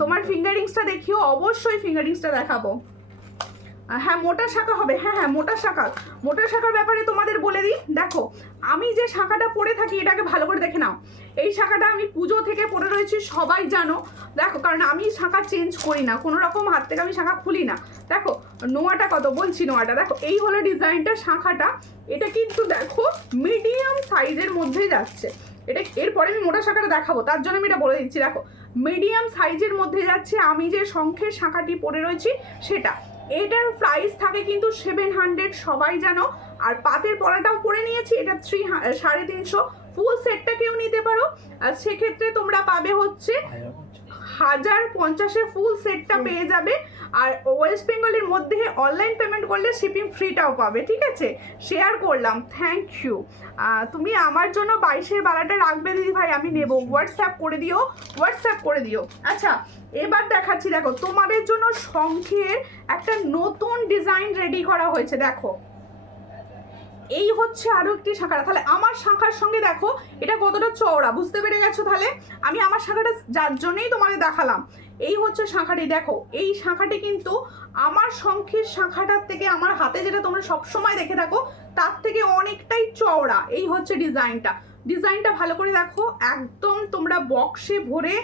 তোমার ফিঙ্গারিংসটা দেখিও, অবশ্যই ফিঙ্গারিংসটা দেখাবো। হ্যাঁ মোটা শাখা হবে, হ্যাঁ মোটা শাখার ব্যাপারে তোমাদের বলে দিই। দেখো আমি যে শাখাটা পরে থাকি এটাকে ভালো করে দেখে নাও। এই শাখাটা আমি পুজো থেকে পরে রয়েছি, সবাই জানো। দেখো কারণ আমি শাখা চেঞ্জ করি না, কোনো রকম হাত থেকে আমি শাখা খুলি না। দেখো নোয়াটা কত বলছি, নোয়াটা দেখো, এই হলো ডিজাইনটা, শাখাটা। এটা কিন্তু দেখো মিডিয়াম সাইজের মধ্যে যাচ্ছে। এটা এরপরে আমি মোটা শাখাটা দেখাবো, তার জন্য আমি এটা বলে দিচ্ছি। দেখো মিডিয়াম সাইজের মধ্যে যাচ্ছে, আমি যে শঙ্খের শাখাটি পরে রয়েছি সেটা। এটার প্রাইস থাকে কিন্তু 700, সবাই জানো। আর পাতের পলাটাও পরে নিয়েছি, এটা 350। ফুল সেটটা কেউ নিতে পারো, আর সেক্ষেত্রে তোমরা পাবে হচ্ছে 1050-এ ফুল সেটটা পেয়ে যাবে। আর ওয়েস্ট বেঙ্গলের মধ্যে অনলাইন পেমেন্ট করলে শিপিং ফ্রিটাও পাবে, ঠিক আছে? শেয়ার করলাম, থ্যাংক ইউ। তুমি আমার জন্য 22-এর বালাটা রাখবে দিদি ভাই, আমি নেব, হোয়াটসঅ্যাপ করে দিও। আচ্ছা এবার দেখাচ্ছি, দেখো তোমাদের জন্য শঙ্খের একটা নতুন ডিজাইন রেডি করা হয়েছে। দেখো এই হচ্ছে আরো একটি শাখা। তাহলে আমার শাখার সঙ্গে দেখো এটা কতটা চওড়া, বুঝতে পেরে গেছো? তাহলে আমি আমার শাখাটা যার জন্যই তোমাদের দেখালাম। এই হচ্ছে শাখাটি, দেখো এই শাখাটি কিন্তু আমার শঙ্খের শাখাটার থেকে, আমার হাতে যেটা তোমরা সবসময় দেখে থাকো তার থেকে অনেকটাই চওড়া। এই হচ্ছে ডিজাইনটা ভালো করে দেখো, একদম তোমরা বক্সে ভরে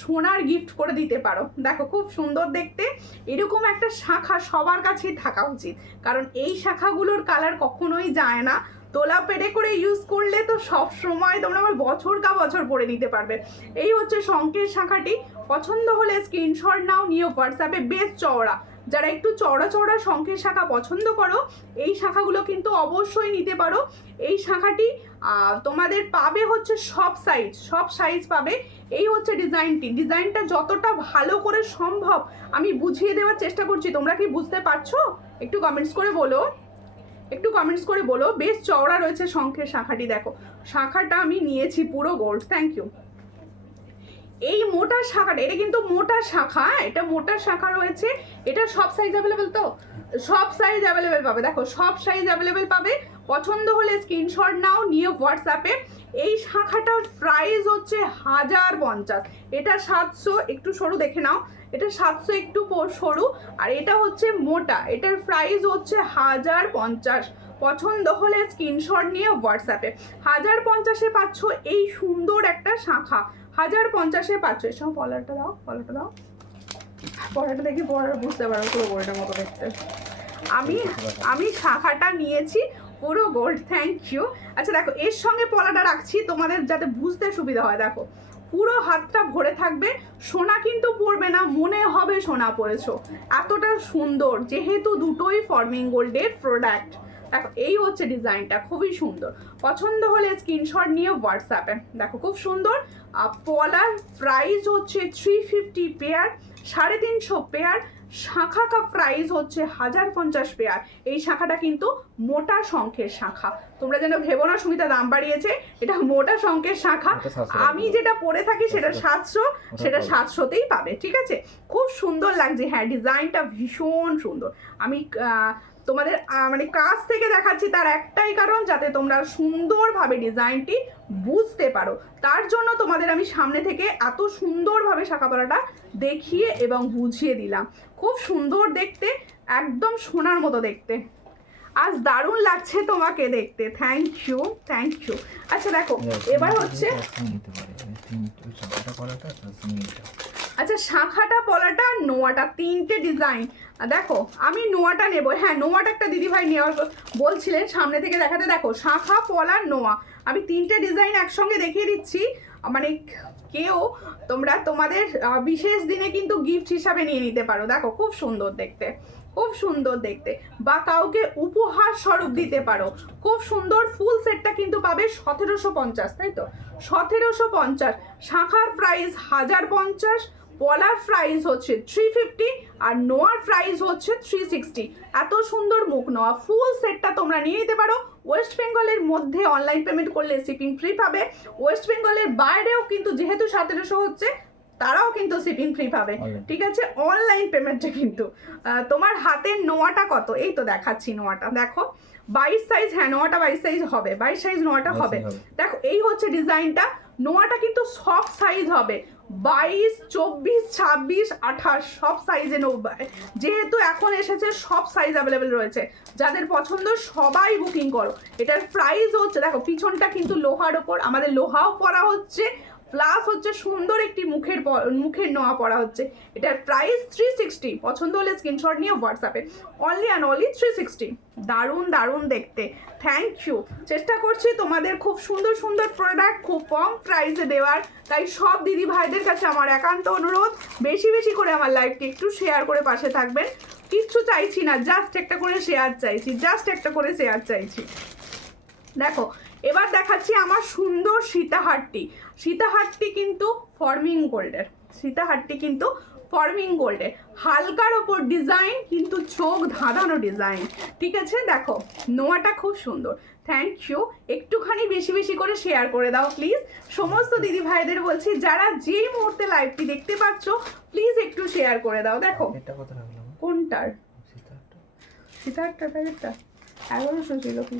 সোনার গিফট করে দিতে পারো। দেখো খুব সুন্দর দেখতে। এরকম একটা শাখা সবার কাছেই থাকা উচিত, কারণ এই শাখাগুলোর কালার কখনোই যায় না। তোলা পেরে করে ইউজ করলে তো সব সময় তোমরা আমার বছর পরে নিতে পারবে। এই হচ্ছে শঙ্খের শাখাটি। পছন্দ হলে স্ক্রিনশট নাও, নিয়ে হোয়াটসঅ্যাপে। বেশ চওড়া, যারা একটু চওড়া শঙ্খের শাখা পছন্দ করো এই শাখাগুলো কিন্তু অবশ্যই নিতে পারো। এই শাখাটি তোমাদের পাবে হচ্ছে সব সাইজ পাবে। এই হচ্ছে ডিজাইনটা যতটা ভালো করে সম্ভব আমি বুঝিয়ে দেওয়ার চেষ্টা করছি। তোমরা কি বুঝতে পারছো? একটু কমেন্টস করে বলো। বেশ চওড়া রয়েছে শঙ্খের শাখাটি। দেখো শাখাটা আমি নিয়েছি পুরো গোল্ড, থ্যাংক ইউ। এই মোটা শাখাটা, এটা কিন্তু মোটা শাখা, এটা মোটা শাখা রয়েছে। এটা সব সাইজ অ্যাভেলেবেল, তো সব সাইজ অ্যাভেলেবেল পাবে। দেখো সব সাইজ অ্যাভেলেবেল পাবে। পছন্দ হলে স্ক্রিনশট নাও, নিয়ে হোয়াটসঅ্যাপে। এই শাখাটার প্রাইস হচ্ছে 1050। এটা 700, একটু সরু দেখে নাও, এটা 700 একটু সরু, আর এটা হচ্ছে মোটা। এটার প্রাইস হচ্ছে 1050। পছন্দ হলে স্ক্রিনশট নিয়ে হোয়াটসঅ্যাপে। 1050-এ পাচ্ছ এই সুন্দর একটা শাখা, 1050-এ পাচ্ছ। এর সঙ্গে পলাটা দাও, পলাটা দেখি, পলাটা বুঝতে পারো পুরো বইটার মতো দেখতে। আমি শাখাটা নিয়েছি পুরো গোল্ড, থ্যাংক ইউ। আচ্ছা দেখো এর সঙ্গে পলাটা রাখছি তোমাদের যাতে বুঝতে সুবিধা হয়। দেখো পুরো হাতটা ভরে থাকবে, সোনা কিন্তু পরবে না, মনে হবে সোনা পরেছো, এতটা সুন্দর, যেহেতু দুটোই ফর্মিং গোল্ডের প্রোডাক্ট। দেখো এই হচ্ছে ডিজাইনটা, খুবই সুন্দর। পছন্দ হলে স্ক্রিনশট নিয়ে হোয়াটসঅ্যাপে। দেখো খুব সুন্দর। পলার প্রাইস হচ্ছে 350 পেয়ার, 350 পেয়ার। শাখা কা প্রাইস হচ্ছে 1050 পেয়ার। এই শাখাটা কিন্তু মোটা শঙ্খের শাখা, তোমরা যেন ভেবো না সুমিতা দাম বাড়িয়েছে, এটা মোটা শঙ্খের শাখা। আমি যেটা পরে থাকি সেটা 700, সেটা 700তেই পাবে, ঠিক আছে। খুব সুন্দর লাগছে, হ্যাঁ ডিজাইনটা ভীষণ সুন্দর। আমি তোমাদের মানে কাছ থেকে দেখাচ্ছি তার একটাই কারণ, যাতে তোমরা সুন্দরভাবে ডিজাইনটি বুঝতে পারো, তার জন্য তোমাদের আমি সামনে থেকে এত সুন্দরভাবে শাখা পলাটা দেখিয়ে এবং বুঝিয়ে দিলাম। খুব সুন্দর দেখতে, একদম সোনার মতো দেখতে। আজ দারুণ লাগছে তোমাকে দেখতে, থ্যাংক ইউ, থ্যাংক ইউ। আচ্ছা দেখো এবার হচ্ছে আচ্ছা শাখাটা পলাটা নোয়াটা, তিনটে ডিজাইন। দেখো আমি নোয়াটা নেব, হ্যাঁ নোয়াটা একটা দিদিভাই নেওয়ার বলছিলেন, সামনে থেকে দেখাতে। দেখো শাখা পলা নোয়া, আমি তিনটে ডিজাইন একসঙ্গে দেখিয়ে দিচ্ছি। মানে কেউ তোমরা তোমাদের বিশেষ দিনে কিন্তু গিফট হিসাবে নিয়ে নিতে পারো। দেখো খুব সুন্দর দেখতে, খুব সুন্দর দেখতে, বা কাউকে উপহার স্বরূপ দিতে পারো। খুব সুন্দর। ফুল সেটটা কিন্তু পাবে 1750, তাই তো 1750। শাখার প্রাইস 1050, পলার প্রাইস হচ্ছে 350, আর নোয়ার প্রাইস হচ্ছে 360। এত সুন্দর মুখ নোয়া ফুল সেটটা তোমরা নিয়ে নিতে পারো। ওয়েস্ট বেঙ্গলের মধ্যে অনলাইন পেমেন্ট করলে শিপিং ফ্রি পাবে। ওয়েস্ট বেঙ্গলের বাইরেও কিন্তু যেহেতু 1700 হচ্ছে, তারাও কিন্তু শিপিং ফ্রি পাবে, ঠিক আছে। অনলাইন পেমেন্টে কিন্তু তোমার হাতের নোয়াটা কত, এই তো দেখাচ্ছি নোয়াটা। দেখো 22 সাইজ, হ্যাঁ নোয়াটা 22 সাইজ হবে, 22 সাইজ নোয়াটা হবে। দেখো এই হচ্ছে ডিজাইনটা। নোয়াটা কিন্তু সব সাইজ হবে, 22, 24, 26, 28 সব সাইজে যেহেতু এখন এসেছে সব সাইজ অ্যাভেলেবেল রয়েছে। যাদের পছন্দ সবাই বুকিং করো। এটার প্রাইস হচ্ছে, দেখো পিছনটা কিন্তু লোহার ওপর, আমাদের লোহাও পরা হচ্ছে, প্লাস হচ্ছে সুন্দর একটি মুখের নোয়া পরা হচ্ছে। এটার প্রাইস 360। পছন্দ হলে স্ক্রিনশট নিয়ে হোয়াটসঅ্যাপে। Only and only 360। দারুণ দারুণ দেখতে, থ্যাংক ইউ। চেষ্টা করছি তোমাদের খুব সুন্দর সুন্দর প্রোডাক্ট খুব কম প্রাইসে দেওয়ার, তাই সব দিদি ভাইদের কাছে আমার একান্ত অনুরোধ, বেশি বেশি করে আমার লাইভটি একটু শেয়ার করে পাশে থাকবেন। কিচ্ছু চাইছি না, জাস্ট একটা করে শেয়ার চাইছি, জাস্ট একটা করে শেয়ার চাইছি। দেখো এবার দেখাচ্ছি আমার সুন্দর সীতাহারটি। সীতাহারটি কিন্তু ফর্মিং গোল্ডের, সীতাহারটি কিন্তু ফর্মিং গোল্ডের, হালকার ওপর ডিজাইন কিন্তু চোখ ধাঁধানো ডিজাইন, ঠিক আছে। দেখো নোয়াটা খুব সুন্দর, থ্যাংক ইউ। একটুখানি বেশি বেশি করে শেয়ার করে দাও প্লিজ। সমস্ত দিদি ভাইদের বলছি, যারা যেই মুহূর্তে লাইভটি দেখতে পাচ্ছ প্লিজ একটু শেয়ার করে দাও। দেখো কোনটার, সীতাহারটার প্যাকেটটা 1100 ছিল, কি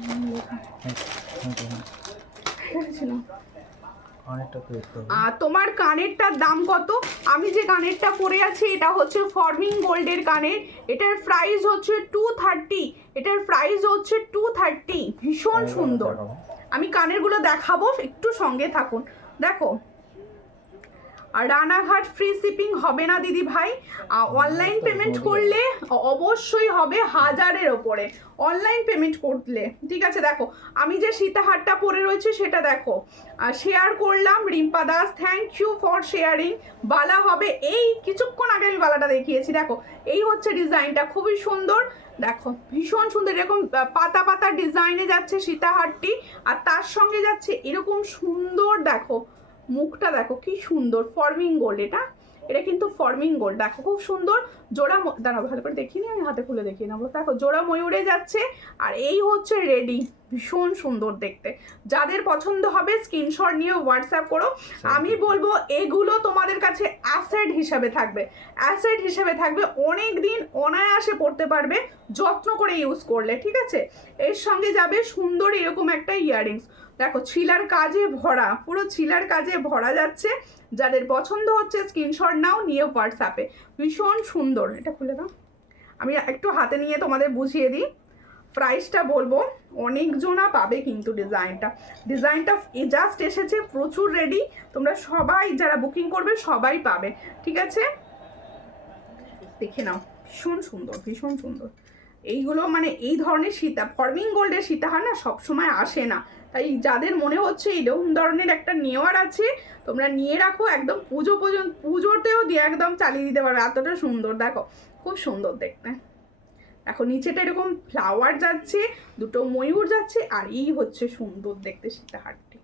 ছিল। তোমার কানেরটার দাম কত? আমি যে কানেরটা পরে আছি এটা হচ্ছে ফর্মিং গোল্ডের কানের, এটার প্রাইস হচ্ছে 230, এটার প্রাইস হচ্ছে 230। ভীষণ সুন্দর। আমি কানেরগুলো দেখাবো, একটু সঙ্গে থাকুন। দেখো আর রানাঘাট ফ্রি শিপিং হবে না দিদি ভাই, অনলাইন পেমেন্ট করলে অবশ্যই হবে 1000-এর ওপরে অনলাইন পেমেন্ট করলে, ঠিক আছে। দেখো আমি যে সীতাহারটা পরে রয়েছে সেটা দেখো, শেয়ার করলাম Rimpa Das, thank you for sharing. বালা হবে, এই কিছুক্ষণ আগে আমি বালাটা দেখিয়েছি। দেখো এই হচ্ছে ডিজাইনটা, খুবই সুন্দর। দেখো ভীষণ সুন্দর, এরকম পাতা পাতা ডিজাইনে যাচ্ছে সীতাহারটি, আর তার সঙ্গে যাচ্ছে এরকম সুন্দর, দেখো মুখটা দেখো কি সুন্দর, ফর্মিং গোল্ড। এটা কিন্তু ফর্মিং গোল্ড। দেখো খুব সুন্দর জোড়া, দাঁড়াও ভালো করে দেখিনি, আমি হাতে খুলে দেখিয়ে নেবো। দেখো জোড়া ময়ূরে যাচ্ছে, আর এই হচ্ছে রেডি, ভীষণ সুন্দর দেখতে। যাদের পছন্দ হবে স্ক্রিনশট নিয়ে হোয়াটসঅ্যাপ করো। আমি বলবো এগুলো তোমাদের কাছে অ্যাসেট হিসাবে থাকবে, অ্যাসেট হিসাবে থাকবে, অনেক দিন অনায়াসে পড়তে পারবে যত্ন করে ইউজ করলে, ঠিক আছে। এর সঙ্গে যাবে সুন্দর এরকম একটা ইয়াররিংস। দেখো ছিলার কাজে ভরা, পুরো ছিলার কাজে ভরা যাচ্ছে। যাদের পছন্দ হচ্ছে স্ক্রিনশট নাও, নিয়ে হোয়াটসঅ্যাপে। ভীষণ সুন্দর। এটা খুলে দাও, আমি একটু হাতে নিয়ে তোমাদের বুঝিয়ে দিই। প্রাইসটা বলবো, অনেকজনা পাবে কিন্তু ডিজাইনটা জাস্ট এসেছে, প্রচুর রেডি। তোমরা সবাই যারা বুকিং করবে সবাই পাবে, ঠিক আছে। দেখে নাও, ভীষণ সুন্দর, ভীষণ সুন্দর। এইগুলো মানে এই ধরনের সীতা ফর্মিং গোল্ডের সীতাহার না সবসময় আসে না, তাই যাদের মনে হচ্ছে এরকম ধরনের একটা নেওয়ার আছে তোমরা নিয়ে রাখো, একদম পুজো পর্যন্ত পুজোতেও দিয়ে একদম চালিয়ে দিতে পারবে, এতটা সুন্দর। দেখো খুব সুন্দর দেখতে। দেখো নিচেটা এরকম ফ্লাওয়ার যাচ্ছে, দুটো ময়ূর যাচ্ছে, আর এই হচ্ছে সুন্দর দেখতে সীতাহারটি,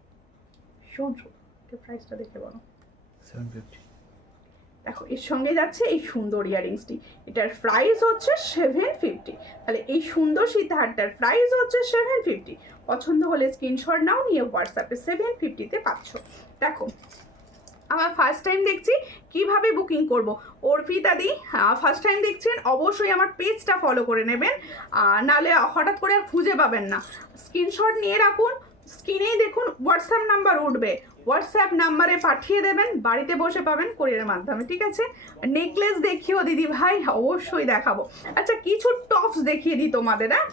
ভীষণ সুন্দর। প্রাইসটা দেখে বলো। 750। দেখো এর সঙ্গে যাচ্ছে এই সুন্দর ইয়ারিংসটি, এটার প্রাইস হচ্ছে 750। তাহলে এই সুন্দর সীতাহারটার প্রাইস হচ্ছে 750। পছন্দ হলে স্ক্রিনশট নাও, নিয়ে হোয়াটসঅ্যাপে 750-তে পাচ্ছ। দেখো আমার ফার্স্ট টাইম দেখছি কিভাবে বুকিং করব, অর্পিতা দি ফার্স্ট টাইম দেখছেন অবশ্যই আমার পেজটা ফলো করে নেবেন, নাহলে হঠাৎ করে আর খুঁজে পাবেন না। স্ক্রিনশট নিয়ে রাখুন, স্ক্রিনেই দেখুন হোয়াটসঅ্যাপ নাম্বার উঠবে, হোয়াটসঅ্যাপ নাম্বারে পাঠিয়ে দেবেন, বাড়িতে বসে পাবেন কোরিয়ারের মাধ্যমে, ঠিক আছে। নেকলেস দেখিও দিদি ভাই, অবশ্যই দেখাবো। আচ্ছা কিছু টপস দেখিয়ে দিই তোমাদের, হ্যাঁ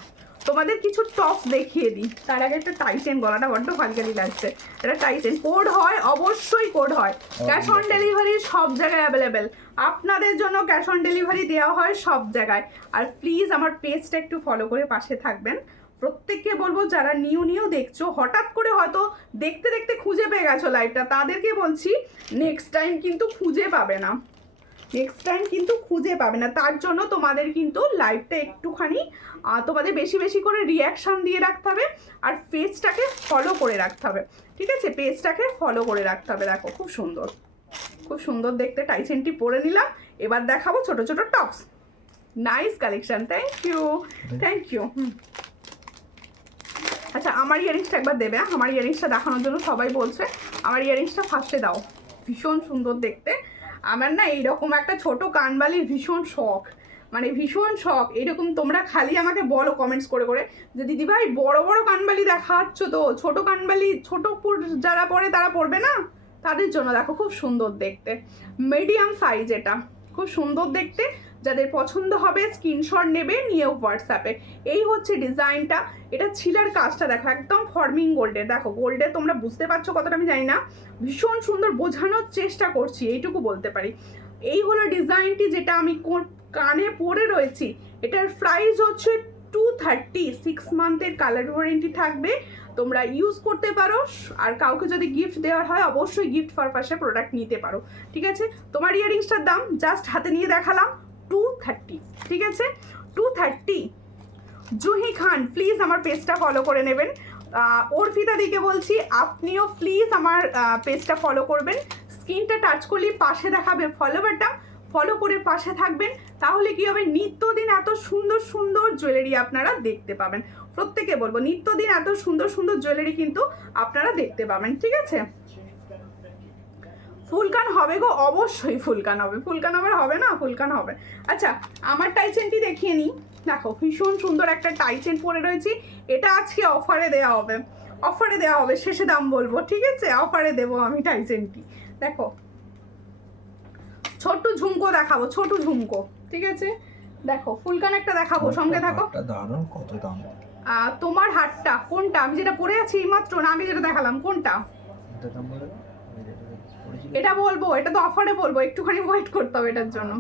তোমাদের কিছু টপস দেখিয়ে দিই। তার আগে একটা টাইটেন, গলাটা বড্ড ফালকালি লাগছে, এটা টাইটেন কোড হয়, অবশ্যই কোড হয়। ক্যাশ অন ডেলিভারি সব জায়গায় অ্যাভেলেবেল, আপনাদের জন্য ক্যাশ অন ডেলিভারি দেওয়া হয় সব জায়গায়। আর প্লিজ আমার পেজটা একটু ফলো করে পাশে থাকবেন। প্রত্যেককে বলবো যারা নিউ দেখছো, হঠাৎ করে হয়তো দেখতে দেখতে খুঁজে পেয়ে গেছো লাইভটা, তাদেরকে বলছি নেক্সট টাইম কিন্তু খুঁজে পাবে না, নেক্সট টাইম কিন্তু খুঁজে পাবে না। তার জন্য তোমাদের কিন্তু লাইভটা একটুখানি তোমাদের বেশি বেশি করে রিয়াকশান দিয়ে রাখতে হবে, আর পেজটাকে ফলো করে রাখতে হবে, ঠিক আছে, পেজটাকে ফলো করে রাখতে হবে। দেখো খুব সুন্দর, খুব সুন্দর দেখতে টাইচেনটি পরে নিলাম। এবার দেখাবো ছোট ছোট tops, nice collection, thank you thank you. আচ্ছা আমার ইয়ারিংসটা একবার দেবে, আমার ইয়ারিংসটা দেখানোর জন্য সবাই বলছে, আমার ইয়ারিংসটা ফার্স্টে দাও, ভীষণ সুন্দর দেখতে। আমার না এইরকম একটা ছোট কানবালির ভীষণ শখ, মানে ভীষণ শখ। এরকম তোমরা খালি আমাকে বলো কমেন্টস করে করে যে দিদিভাই বড় বড় কানবালি দেখাচ্ছ, তো ছোট কানবালি ছোট যারা পরে তারা পরবে না, তাদের জন্য দেখো খুব সুন্দর দেখতে, মিডিয়াম সাইজ, এটা খুব সুন্দর দেখতে। যাদের পছন্দ হবে স্ক্রিনশট নেবে, নিয়ে হোয়াটসঅ্যাপে। এই হচ্ছে ডিজাইনটা, এটা ছিলার কাজটা দেখো একদম ফর্মিং গোল্ডের, দেখো গোল্ডের তোমরা বুঝতে পারছো কতটা আমি জানি না, ভীষণ সুন্দর বোঝানোর চেষ্টা করছি এইটুকু বলতে পারি। এই হলো ডিজাইনটি যেটা আমি কানে পরে রয়েছি, এটার প্রাইস হচ্ছে 230, 6 মান্থের কালার ওয়ারেন্টি থাকবে, তোমরা ইউজ করতে পারো। আর কাউকে যদি গিফট দেওয়ার হয় অবশ্যই গিফট পারপাসে প্রোডাক্ট নিতে পারো, ঠিক আছে। তোমার ইয়ারিংসটার দাম জাস্ট হাতে নিয়ে দেখালাম 230, ঠিক আছে 230। জুহি খান প্লিজ আমার পেজটা ফলো করে নেবেন। অর্পিতা দিকে বলছি আপনিও প্লিজ আমার পেজটা ফলো করবেন, স্ক্রিনটা টাচ করলেই পাশে দেখাবে ফলো বাটন, ফলো করে পাশে থাকবেন, তাহলে কি হবে নিত্যদিন এত সুন্দর সুন্দর জুয়েলারি আপনারা দেখতে পাবেন। প্রত্যেকে বলবো নিত্যদিন এত সুন্দর সুন্দর জুয়েলারি কিন্তু আপনারা দেখতে পাবেন, ঠিক আছে। ফুলকান হবে গো, অবশ্যই ফুলকান হবে, ফুলকান আবার হবে না, ফুলকান হবে। আচ্ছা আমার টাইচেনটি দেখিয়ে নিই, দেখো ভীষণ সুন্দর একটা টাইচেন পরে রয়েছি, এটা আজকে অফারে দেওয়া হবে, অফারে দেওয়া হবে, শেষে দাম বলবো, ঠিক আছে, অফারে দেবো আমি টাইচেনটি। দেখো ছোট্ট ঝুমকো দেখাবো, ছোট ঝুমকো, ঠিক আছে। দেখো ফুলকান একটা দেখাবো, সঙ্গে থাকো। দারুণ, কত দাম? তোমার হারটা কোনটা, আমি যেটা পরে আছি এইমাত্র, না আগে যেটা দেখালাম কোনটা, এটা বলবো, এটা তো অফারে বলবো, একটুখানি ওয়েট করতে হবে এটার জন্য।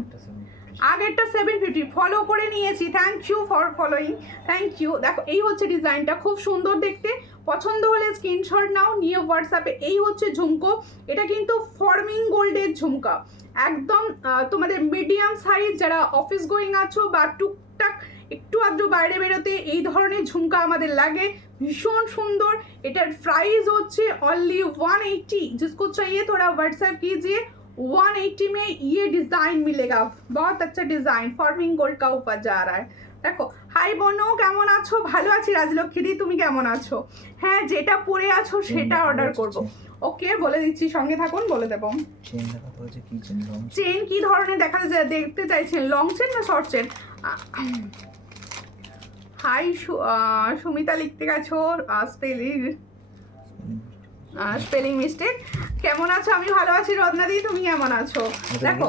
আগেরটা 750 ফলো করে নিয়েছি, thank you for following, thank you. দেখো এই হচ্ছে ডিজাইনটা, খুব সুন্দর দেখতে, পছন্দ হলে স্ক্রিনশট নাও, নিয়ে হোয়াটসঅ্যাপে। এই হচ্ছে ঝুমকো, এটা কিন্তু ফর্মিং গোল্ডের ঝুমকা, একদম তোমাদের মিডিয়াম সাইজ, যারা অফিস গোয়িং আছো বা টুকটাক একটু আধটু বাইরে বেরোতে এই ধরনের ঝুমকা আমাদের লাগে, ভীষণ সুন্দর। এটার প্রাইস হচ্ছে অনলি 180, जिसको चाहिए थोड़ा व्हाट्सएप कीजिए, 180 में ये डिजाइन मिलेगा, बहुत अच्छा डिजाइन फॉर्मिंग गोल्ड का ऊपर जा रहा है। দেখো হাই বোনো কেমন আছো, ভালো আছি রাজলক্ষ্মী দি, তুমি কেমন আছো? হ্যাঁ যেটা পরে আছো সেটা অর্ডার করব, ওকে বলে দিচ্ছি, সঙ্গে থাকুন বলে দেবো। চেন কি ধরনের দেখতে চাইছেন, লং চেন না শর্ট চেন? হাই সুমিতা লিখতে গেছো, স্পেলিং মিস্টেক। কেমন আছো? আমি ভালো আছি রত্নাদি, তুমি কেমন আছো? দেখো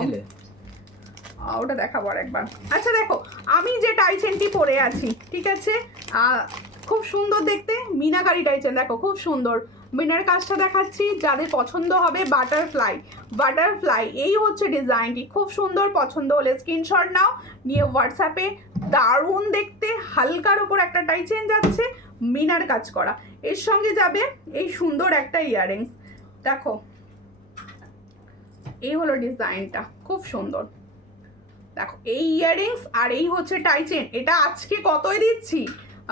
ওটা দেখাবো আর একবার। আচ্ছা দেখো আমি যে টাইচেনটি পরে আছি, ঠিক আছে, খুব সুন্দর দেখতে মিনাকারি টাইচেন, দেখো খুব সুন্দর, মিনার কাজটা দেখাচ্ছি, যাদের পছন্দ হবে বাটারফ্লাই এই হচ্ছে ডিজাইনটি, খুব সুন্দর। পছন্দ হলে স্ক্রিনশট নাও, নিয়ে হোয়াটসঅ্যাপে। দারুণ দেখতে, হালকার ওপর একটা টাই চেঞ্জ যাচ্ছে, মিনার কাজ করা। এর সঙ্গে যাবে এই সুন্দর একটা ইয়াররিংস, দেখো এই হলো ডিজাইনটা, খুব সুন্দর। দেখো এই ইয়াররিংস আর এই হচ্ছে টাই চেন, এটা আজকে কতই দিচ্ছি,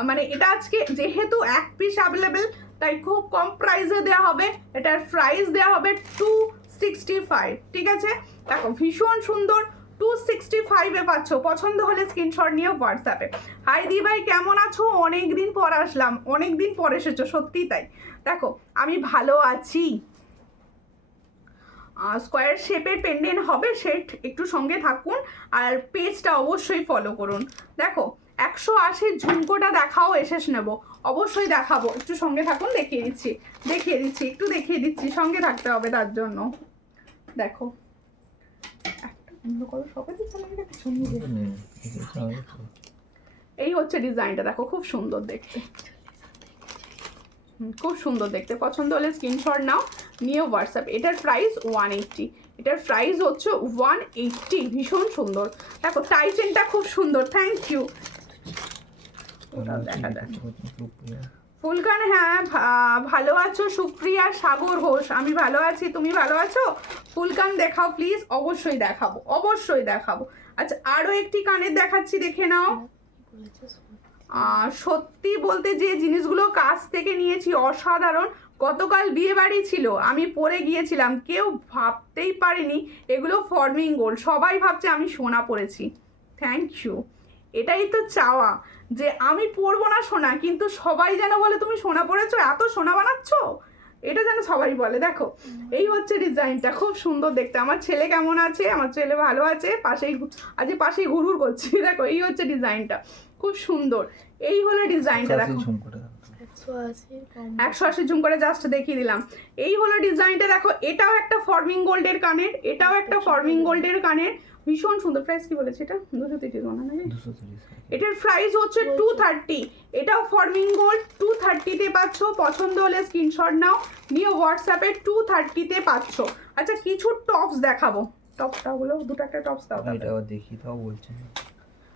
মানে এটা আজকে যেহেতু এক পিস অ্যাভেলেবেল তাই খুব কম প্রাইসে দেওয়া হবে। এটার প্রাইস দেওয়া হবে 265, ঠিক আছে? দেখো ভীষণ সুন্দর, 265-এ পাচ্ছ। পছন্দ হলে স্ক্রিনশট নিয়ে হোয়াটসঅ্যাপে। হাই দি ভাই, কেমন আছো? অনেক দিন পর আসলাম, অনেক দিন পর এসেছো, সত্যি তাই। দেখো আমি ভালো আছি। স্কোয়ার শেপের পেন্ডেন্ট হবে, সেট একটু সঙ্গে থাকুন আর পেজটা অবশ্যই ফলো করুন। দেখো 180 ঝুমকোটা দেখাও, এসে নেবো, অবশ্যই দেখাবো, একটু সঙ্গে থাকুন, দেখিয়ে দিচ্ছি একটু দেখিয়ে দিচ্ছি, সঙ্গে থাকতে হবে তার জন্য। দেখো একটা বন্ধ করো, সকালে চালাবে কিছু নিয়ে। এই হচ্ছে ডিজাইনটা, দেখো খুব সুন্দর দেখতে, খুব সুন্দর দেখতে। পছন্দ হলে স্ক্রিনশট নাও, নিয়ে হোয়াটসঅ্যাপ। এটার প্রাইস 180, এটার প্রাইস হচ্ছে 180, ভীষণ সুন্দর। দেখো টাই চেনটা খুব সুন্দর, থ্যাংক ইউ। দেখা যায় ফুলকান, হ্যাঁ ভালো আছো সুপ্রিয়া সাগর ঘোষ? আমি ভালো আছি, তুমি ভালো আছো? ফুলকান দেখাও প্লিজ, অবশ্যই দেখাবো। আচ্ছা আরও একটি কানের দেখাচ্ছি, দেখে নাও। সত্যি বলতে যে জিনিসগুলো কাছ থেকে নিয়েছি অসাধারণ। গতকাল বিয়ে বাড়ি ছিল, আমি পরে গিয়েছিলাম, কেউ ভাবতেই পারেনি এগুলো ফর্মিং গোল্ড। সবাই ভাবছে আমি সোনা পরেছি, থ্যাংক ইউ। এটাই তো চাওয়া, যে আমি পরবো না সোনা, কিন্তু সবাই যেন বলে তুমি সোনা পরেছো, এত সোনা বানাচ্ছ, এটা যেন সবাই বলে। দেখো এই হচ্ছে ডিজাইনটা, খুব সুন্দর দেখতে। আমার ছেলে কেমন আছে? আমার ছেলে ভালো আছে, পাশেই ঘুরঘুর করছে। দেখো এই হচ্ছে ডিজাইনটা, খুব সুন্দর। এই হলো ডিজাইনটা, দেখো 180 ঝুম করে জাস্ট দেখিয়ে দিলাম। এই হলো ডিজাইনটা, দেখো এটাও একটা ফর্মিং গোল্ডের কানের, ভীষণ সুন্দর। প্রাইস কি বলেছে এটা? 230 না নাকি? এটার প্রাইস হচ্ছে 230, এটাও ফর্মিং গোল্ড, 230-তে পাচ্ছ। পছন্দ হলে স্ক্রিনশট নাও, নিয়ে হোয়াটসঅ্যাপে 230-তে পাচ্ছ। আচ্ছা কিছু টপস দেখাবো, টপসটা হলো দুটো একটা টপস দাও, এটাও দেখি তাও বলছেন।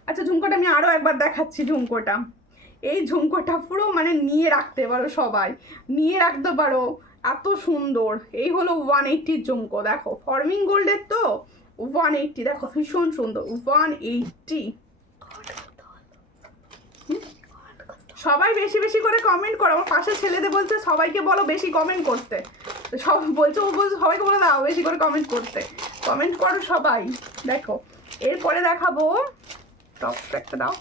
আচ্ছা ঝুমকোটা আমি আরও একবার দেখাচ্ছি। ঝুমকোটা, এই ঝুমকোটা পুরো মানে নিয়ে রাখতে পারো, সবাই নিয়ে রাখতে পারো, এত সুন্দর। এই হলো 180 ঝুমকো, দেখো ফর্মিং গোল্ডের তো 180, দেখো ভীষণ সুন্দর 180। সবাই বেশি বেশি করে কমেন্ট করো, আমার পাশে ছেলেদের বলছে সবাইকে বলো বেশি কমেন্ট করতে, সব বলছে, ও বলছে সবাইকে বলে দাও বেশি করে কমেন্ট করতে, কমেন্ট করো সবাই। দেখো এরপরে দেখাবো টপস, একটা দাও,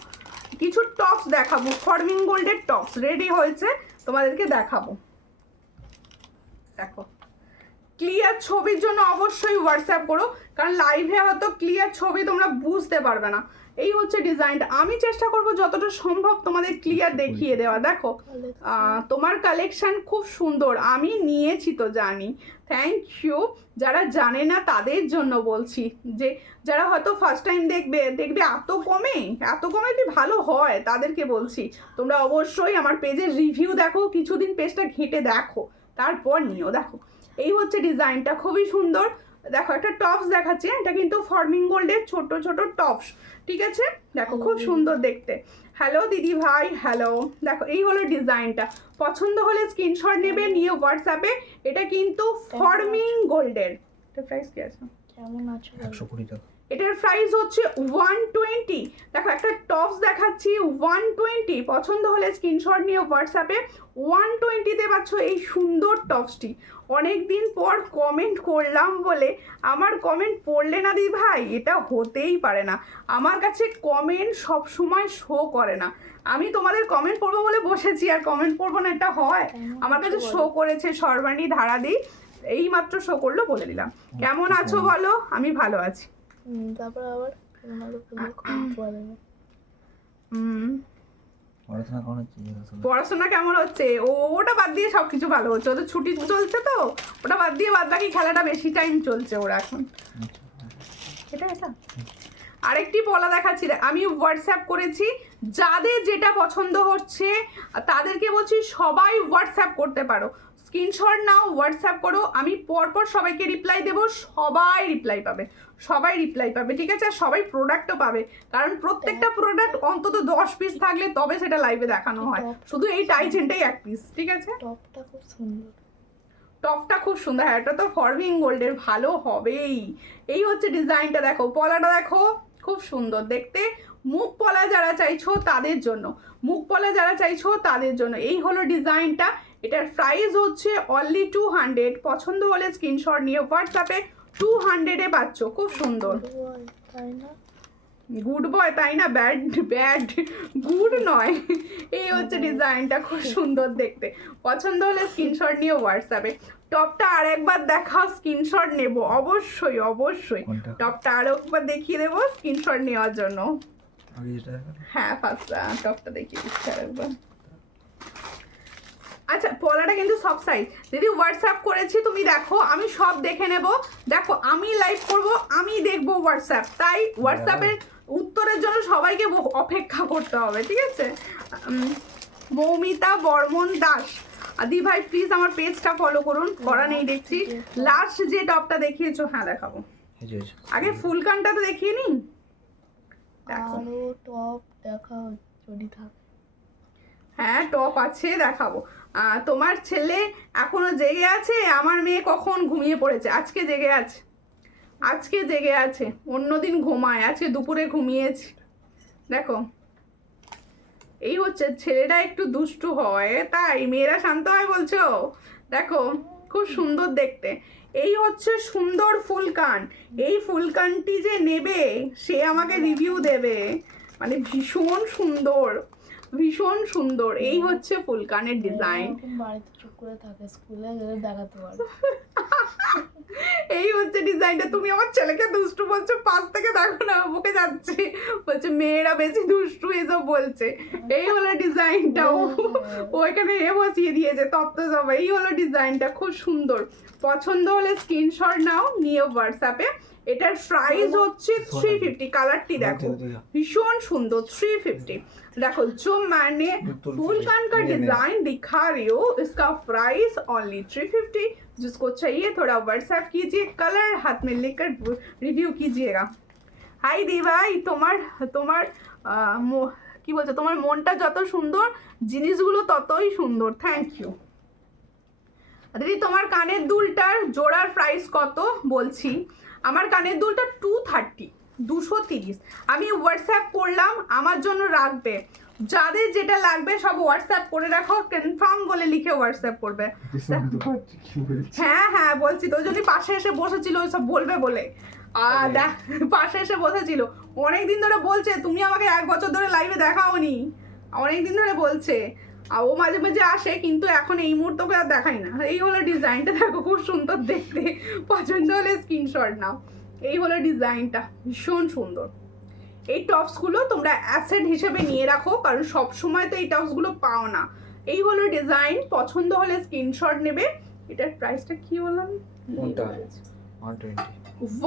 কিছু টপস দেখাবো, ফর্মিং গোল্ডের টপস রেডি হয়েছে, তোমাদেরকে দেখাবো। দেখো ক্লিয়ার ছবির জন্য অবশ্যই হোয়াটসঅ্যাপ করো, কারণ লাইভে হয়তো ক্লিয়ার ছবি তোমরা বুঝতে পারবে না। এই হচ্ছে ডিজাইনটা, আমি চেষ্টা করব যতটা সম্ভব তোমাদের ক্লিয়ার দেখিয়ে দেওয়া। দেখো তোমার কালেকশন খুব সুন্দর, আমি নিয়েছি তো জানি, থ্যাংক ইউ। যারা জানে না তাদের জন্য বলছি, যে যারা হয়তো ফার্স্ট টাইম দেখবে এত কমে কি ভালো হয়, তাদেরকে বলছি তোমরা অবশ্যই আমার পেজের রিভিউ দেখো, কিছুদিন পেজটা ঘেঁটে দেখো, তারপর নিও। দেখো এই হচ্ছে ডিজাইনটা, খুবই সুন্দর। দেখো একটা টপস দেখাচ্ছি, এটা কিন্তু ফর্মিং গোল্ডের ছোট ছোট টপস, ঠিক আছে? দেখো খুব সুন্দর দেখতে। হ্যালো দিদি ভাই, হ্যালো। দেখো এই হলো ডিজাইনটা, পছন্দ হলে স্ক্রিনশট নেবে, নিয়ে হোয়াটসঅ্যাপে। এটা কিন্তু ফর্মিং গোল্ডের, এটা প্রাইস কি আছে? কেমন আছো? 120 টাকা। এটার প্রাইস হচ্ছে 120। দেখো একটা টপস দেখাচ্ছি 120, পছন্দ হলে স্ক্রিনশট নিয়ে হোয়াটসঅ্যাপে 120-তে পাচ্ছ এই সুন্দর টপসটি। অনেক দিন পর কমেন্ট করলাম বলে আমার কমেন্ট পড়লে না দিদি ভাই, এটা হতেই পারে না। আমার কাছে কমেন্ট সব সময় শো করে না, আমি তোমাদের কমেন্ট পড়বো বলে বসেছি, আর কমেন্ট পড়বো না এটা হয়? আমার কাছে শো করেছে, সর্বাণী ধারা দিই, এই মাত্র শো করলো, বলে দিলাম। কেমন আছো বলো? আমি ভালো আছি। তারপর আবার পড়াশোনা কেমন হচ্ছে? ওটা বাদ দিয়ে সবকিছু ভালো হচ্ছে, ওদের ছুটি চলছে তো, ওটা বাদ দিয়ে বাদ বাকি খেলাটা বেশি টাইম চলছে ওরা এখন। এটা আরেকটি পলা দেখাচ্ছি, আমি হোয়াটসঅ্যাপ করেছি, যাদের যেটা পছন্দ হচ্ছে তাদেরকে বলছি সবাই হোয়াটসঅ্যাপ করতে পারো। স্ক্রিনশট নাও, হোয়াটসঅ্যাপ করো, আমি পরপর সবাইকে রিপ্লাই দেবো, সবাই রিপ্লাই পাবে, সবাই রিপ্লাই পাবে, ঠিক আছে? আর সবাই প্রোডাক্টও পাবে, কারণ প্রত্যেকটা প্রোডাক্ট অন্তত 10 পিস থাকলে তবে সেটা লাইভে দেখানো হয়, শুধু এই টাইজেনটাই 1 পিস, ঠিক আছে? টপটা খুব সুন্দর। টপটা খুব সুন্দর, হ্যাঁ এটা তো ফরমিং গোল্ডের, ভালো হবেই। এই হচ্ছে ডিজাইনটা, দেখো পলাটা দেখো, খুব সুন্দর দেখতে। মুখ পলা যারা চাইছো তাদের জন্য, মুখ পলা যারা চাইছো তাদের জন্য এই হলো ডিজাইনটা। এটার প্রাইস হচ্ছে অনলি 200। পছন্দ হলে স্ক্রিনশট নিয়ে হোয়াটসঅ্যাপে 200-এ পাচ্ছ, খুব সুন্দর। তাই না? গুড বয় তাই না, ব্যাড ব্যাড গুড নয়। এই হচ্ছে ডিজাইনটা, খুব সুন্দর দেখতে। পছন্দ হলে স্ক্রিনশট নিয়ে হোয়াটসঅ্যাপে। টপটা আর একবার দেখাও, স্ক্রিনশট নেব অবশ্যই অবশ্যই। কোনটা? টপটা আরও একবার দেখিয়ে দেবো স্ক্রিনশট নেওয়ার জন্য। আগে যেটা দেখালে। হ্যাঁ ফার্স্ট টপটা দেখিয়ে দিচ্ছি আর একবার। আচ্ছা পলাটা কিন্তু সব সাইজ, দিদি হোয়াটসঅ্যাপ করেছি তুমি দেখো, আমি সব দেখে নেব। দেখো আমি লাইভ করব, আমি দেখবো হোয়াটসঅ্যাপ, তাই হোয়াটসঅ্যাপের উত্তরের জন্য সবাইকে অপেক্ষা করতে হবে, ঠিক আছে? মৌমিতা বর্মন দাস, আদি ভাই প্লিজ আমার পেজটা ফলো করুন, করা নেই দেখছি। লাস্ট যে টপটা দেখিয়েছো, হ্যাঁ দেখাবো, এই যে, এই যে। আগে ফুল কানটা তো দেখিয়ে নিই। দেখো আরো টপ দেখা যদি থাকে। হ্যাঁ টপ আছে, দেখাবো। তোমার ছেলে এখনো জেগে আছে, আমার মেয়ে কখন ঘুমিয়ে পড়েছে, আজকে জেগে আছে, আজকে জেগে আছে, অন্যদিন ঘুমায়, আজকে দুপুরে ঘুমিয়েছি। দেখো এই হচ্ছে, ছেলেটা একটু দুষ্টু হয় তাই মেয়েরা শান্ত হয় বলছো, দেখো খুব সুন্দর দেখতে। এই হচ্ছে সুন্দর ফুলকান, এই ফুলকানটি যে নেবে সে আমাকে রিভিউ দেবে, মানে ভীষণ সুন্দর, ভীষণ সুন্দর। এই হচ্ছে ফুলকানের ডিজাইন। এরকম বাড়িতে চুপ করে থাকে, স্কুলে গেলে দেখাতে পারবে। এই হচ্ছে ডিজাইনটা। তুমি আমার ছেলেকে দুষ্টু বলছো, পাশ থেকে দেখো না বকে যাচ্ছে, বলছে মেয়েরা বেশি দুষ্টু এসব বলছে। এই হলো ডিজাইনটা, ও এখানে বসিয়ে দিয়েছে তত্ত্ব সবাই। এই হলো ডিজাইনটা, খুব সুন্দর। পছন্দ হলে স্ক্রিনশট নাও, নিয়ে হোয়াটসঅ্যাপে। এটার প্রাইস হচ্ছে 350। কালারটি দেখো ভীষণ সুন্দর, 350। देखो जो मैंने फूल कान का डिजाइन दिखा रही हो, इसका प्राइस ओनली 350। जिसको चाहिए थोड़ा व्हाट्सएप कीजिए, कलर हाथ में लेकर रिव्यू कीजिएगा। हाय दी भाई, তোমার তোমার কি বলছো, তোমার মনটা যত সুন্দর জিনিসগুলো ততই সুন্দর, থ্যাংক ইউ। দিদি তোমার কানের দুলটার জোড়ার প্রাইস কত বলছি, আমার কানের দুলটা 230, 230। আমি হোয়াটসঅ্যাপ করলাম, আমার জন্য রাখবে, যাদের যেটা লাগবে সব হোয়াটসঅ্যাপ করে রাখো, কনফার্ম বলে লিখে হোয়াটসঅ্যাপ করবে। হ্যাঁ হ্যাঁ বলছি তো, ওই জন্য পাশে এসে বসেছিল ওইসব বলবে বলে, আর দেখ পাশে এসে বসেছিল, অনেকদিন ধরে বলছে তুমি আমাকে 1 বছর ধরে লাইভে দেখাওনি, অনেকদিন ধরে বলছে। আর ও মাঝে মাঝে আসে, কিন্তু এখন এই মুহূর্তে ওকে আর দেখাই না। এই হলো ডিজাইনটা, দেখো খুব সুন্দর দেখতে। পছন্দ হলে স্ক্রিনশট নাও। এই হলো ডিজাইনটা, ভীষণ সুন্দর। এই টপসগুলো তোমরা অ্যাসেট হিসেবে নিয়ে রাখো, কারণ সব সময় তো এই টপসগুলো পাও না। এই হলো ডিজাইন, পছন্দ হলে স্ক্রিনশট নেবে। এটার প্রাইসটা কি বললাম,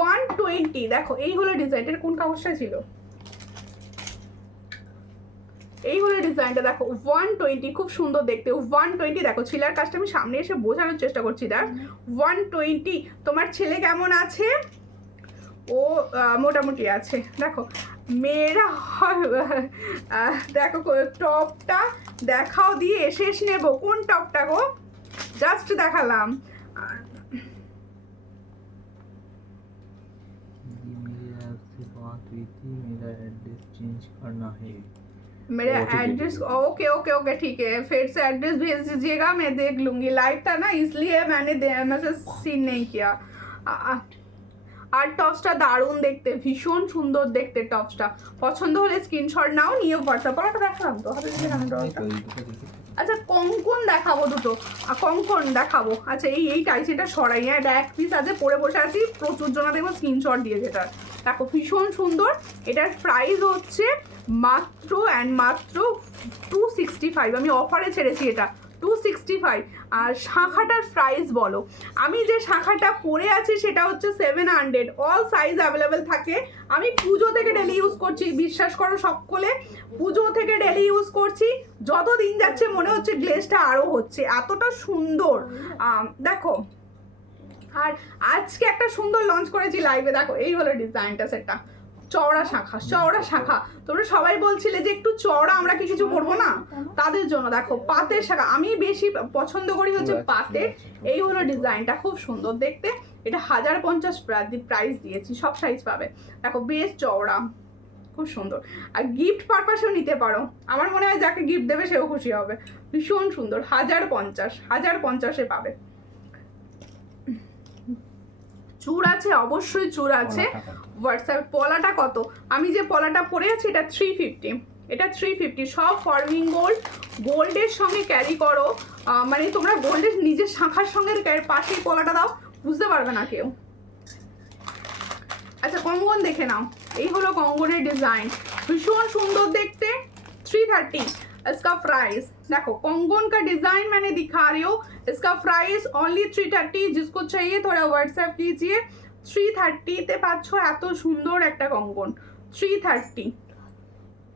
120। দেখো এই হলো ডিজাইনটার, কোন কাগজটা ছিল, এই হলো ডিজাইনটা, দেখো 120, খুব সুন্দর দেখতে। 120 দেখো, ছিলার কাজটা আমি সামনে এসে বোঝানোর চেষ্টা করছি। দেখ 120। তোমার ছেলে কেমন আছে, ও মোটামুটি আছে। দেখো মেয়েরা দেখো টপটা দেখাও, দিয়ে শেষ নেবো। কোন টপটা গো, জাস্ট দেখালাম। मेरा एड्रेस ओके ओके ओके ठीक है, फिर से एड्रेस भेज दीजिएगा, मैं देख लूँगी। लाइव था ना इसलिए मैंने मैसेज सीन नहीं किया। আর টপসটা দারুণ দেখতে, ভীষণ সুন্দর দেখতে টপসটা। পছন্দ হলে স্ক্রিনশট নাও, নিয়ে হোয়াটসঅ্যাপ পরাটা দেখালাম তো হাতে দিয়ে আচ্ছা কঙ্কন দেখাবো দুটো, কঙ্কন দেখাবো। আচ্ছা এই টাইসিটা সরাই, হ্যাঁ এটা 1 পিস আছে, পরে বসে আছি, প্রচুর জনা দেখবো স্ক্রিনশট দিয়ে যেটা। দেখো ভীষণ সুন্দর। এটার প্রাইস হচ্ছে মাত্র 265। আমি অফারে ছেড়েছি এটা, 265। আর শাঁখাটার প্রাইস বলো, আমি যে শাঁখাটা পরে আছি সেটা হচ্ছে 700। অল সাইজ অ্যাভেলেবেল থাকে। আমি পুজো থেকে ডেলি ইউজ করছি, বিশ্বাস করো সকলে, পুজো থেকে ডেলি ইউজ করছি। যত দিন যাচ্ছে মনে হচ্ছে গ্লেজটা আরও হচ্ছে, এতটা সুন্দর। দেখো, আর আজকে একটা সুন্দর লঞ্চ করেছি লাইভে, দেখো এই হলো ডিজাইনটা, সেটা চওড়া শাখা, চওড়া শাখা। তোমরা সবাই বলছিলে যে একটু চওড়া আমরা কি কিছু করবো না, তাদের জন্য দেখো পাতের শাখা। আমি বেশি পছন্দ করি হচ্ছে পাতের। এই হলো ডিজাইনটা, খুব সুন্দর দেখতে। এটা 1050 প্রাইস দিয়েছি, সব সাইজ পাবে। দেখো বেশ চওড়া, খুব সুন্দর। আর গিফট পারপাসেও নিতে পারো, আমার মনে হয় যাকে গিফট দেবে সেও খুশি হবে। ভীষণ সুন্দর, 1050 পাবে। চূড় আছে, অবশ্যই চূড় আছে। হোয়াটসঅ্যাপ পলাটা কত, আমি যে পলাটা পরে আছি এটা 350, এটা 350। সব ফর্মিং গোল্ড, গোল্ডের সঙ্গে ক্যারি করো। মানে তোমরা গোল্ডের নিজের শাখার সঙ্গে পাশেই পলাটা দাও, বুঝতে পারবে না কেউ। আচ্ছা কঙ্গন দেখে নাও, এই হলো কঙ্গনের ডিজাইন, ভীষণ সুন্দর দেখতে। 330 इसका प्राइस। देखो कंगन का डिजाइन मैंने दिखा रही हूँ, इसका प्राइस ओनली 330। जिसको चाहिए थोड़ा व्हाट्सएप कीजिए। 330 তে পাচ্ছ এত সুন্দর একটা কঙ্গন। 330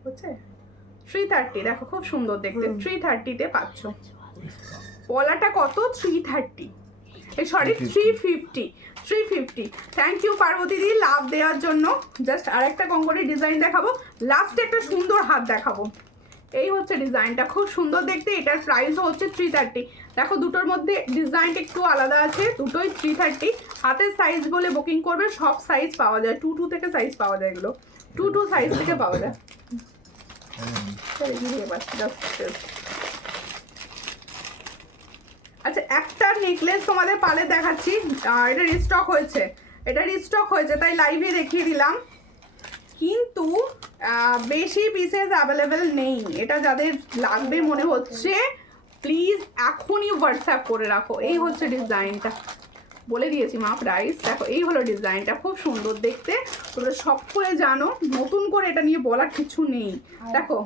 বুঝছে, 330 দেখো খুব সুন্দর দেখতে। 330 তে পাচ্ছ। পলাটা কত, 330, সরি 350। থ্যাংক ইউ পার্বতী দি লাভ দেওয়ার জন্য। জাস্ট আরেকটা কঙ্গনের ডিজাইন দেখাবো, লাস্টে একটা সুন্দর হাত দেখাবো। এই হচ্ছে ডিজাইনটা, খুব সুন্দর দেখতে। এটার প্রাইসও হচ্ছে 330। দেখো দুটোর মধ্যে ডিজাইনটা একটু আলাদা আছে, দুটোই 330। হাতের সাইজ বলে বুকিং করবে, সব সাইজ পাওয়া যায়। 22 থেকে সাইজ পাওয়া যায়, এগুলো 22 সাইজ থেকে পাওয়া যায়। আচ্ছা একটা নেকলেস তোমাদের পালে দেখাচ্ছি, এটা রিস্টক হয়েছে, তাই লাইভে দেখিয়ে দিলাম, কিন্তু বেশি পিসেস অ্যাভেলেবেল নেই। এটা যাদের লাগবে মনে হচ্ছে প্লিজ এখনই হোয়াটসঅ্যাপ করে রাখো। এই হচ্ছে ডিজাইনটা, বলে দিয়েছি মা প্রাইস। দেখো এই হলো ডিজাইনটা, খুব সুন্দর দেখতে। তোমরা সব করে জানো, নতুন করে এটা নিয়ে বলার কিছু নেই। দেখো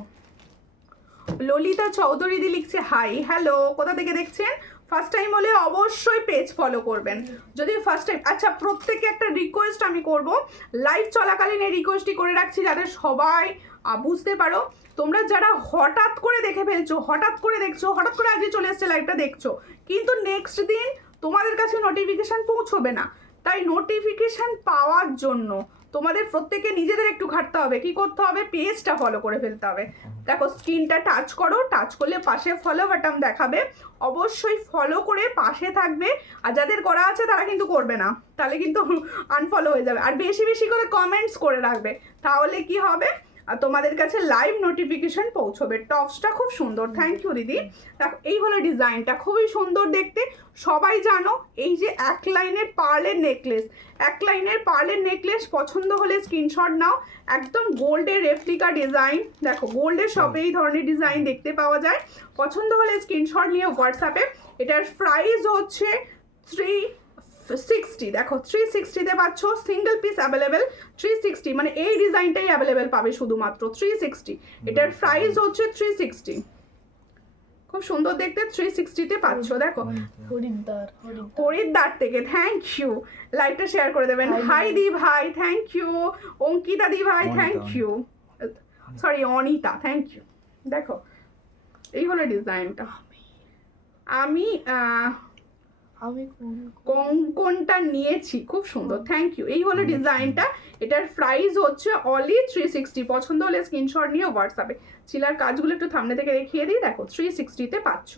ললিতা চৌধুরী দি লিখছে হাই, হ্যালো, কোথা থেকে দেখছেন? ফার্স্ট টাইম হলে অবশ্যই পেজ ফলো করবেন। যদি ফার্স্ট টাইম, আচ্ছা প্রত্যেকে একটা রিকোয়েস্ট আমি করব, লাইভ চলাকালীন এই রিকোয়েস্টই করে রাখছি যাদের সবাই বুঝতে পারো। তোমরা যারা হঠাৎ করে দেখে ফেলছো, হঠাৎ করে দেখছো, হঠাৎ করে আজকে চলে এসছে লাইভটা দেখছো, কিন্তু নেক্সট দিন তোমাদের কাছে নোটিফিকেশান পৌঁছবে না। তাই নোটিফিকেশান পাওয়ার জন্য তোমাদের প্রত্যেকে নিজেদের একটু ঘাটতে হবে। কি করতে হবে, পেজটা ফলো করে ফেলতে হবে। দেখো স্ক্রিনটা টাচ করো, টাচ করলে পাশে ফলো বাটন দেখাবে, অবশ্যই ফলো করে পাশে থাকবে। আর যাদের করা আছে তারা কিন্তু করবে না, তাহলে কিন্তু আনফলো হয়ে যাবে। আর বেশি বেশি করে কমেন্টস করে রাখবে, তাহলে কি হবে, আর তোমাদের কাছে লাইভ নোটিফিকেশন পৌঁছবে। টপসটা খুব সুন্দর, থ্যাংক ইউ দিদি। দেখো এই হলো ডিজাইনটা, খুবই সুন্দর দেখতে। সবাই জানো এই যে এক লাইনের পার্লের নেকলেস পছন্দ হলে স্ক্রিনশট নাও। একদম গোল্ডের রেপ্লিকা ডিজাইন, দেখো গোল্ডের শপে এই ধরনের ডিজাইন দেখতে পাওয়া যায়। পছন্দ হলে স্ক্রিনশট নিয়ে হোয়াটসঅ্যাপে। এটার প্রাইস হচ্ছে 360। দেখো 360-তে পাচ্ছ, সিঙ্গেল পিস অ্যাভেলেবেল 360, মানে এই ডিজাইনটাই অ্যাভেলেবেল পাবে শুধুমাত্র 360। এটার প্রাইস হচ্ছে 360, খুব সুন্দর দেখতে। 360-তে পাচ্ছ। দেখো হরিদ্বার থেকে, থ্যাংক ইউ, লাইভটা শেয়ার করে দেবেন। হাই দি ভাই, থ্যাংক ইউ। অঙ্কিতা দি ভাই, thank you, sorry Anita, thank you. দেখো এই হলো ডিজাইনটা। আমি কঙ্কনটা নিয়েছি, খুব সুন্দর, থ্যাংক ইউ। এই হলো ডিজাইনটা। এটার প্রাইস হচ্ছে অনলি 360। পছন্দ হলে স্ক্রিনশট নিয়ে হোয়াটসঅ্যাপে। চিলার কাজগুলো একটু সামনে থেকে দেখিয়ে দিই। দেখো 360-তে পাচ্ছ।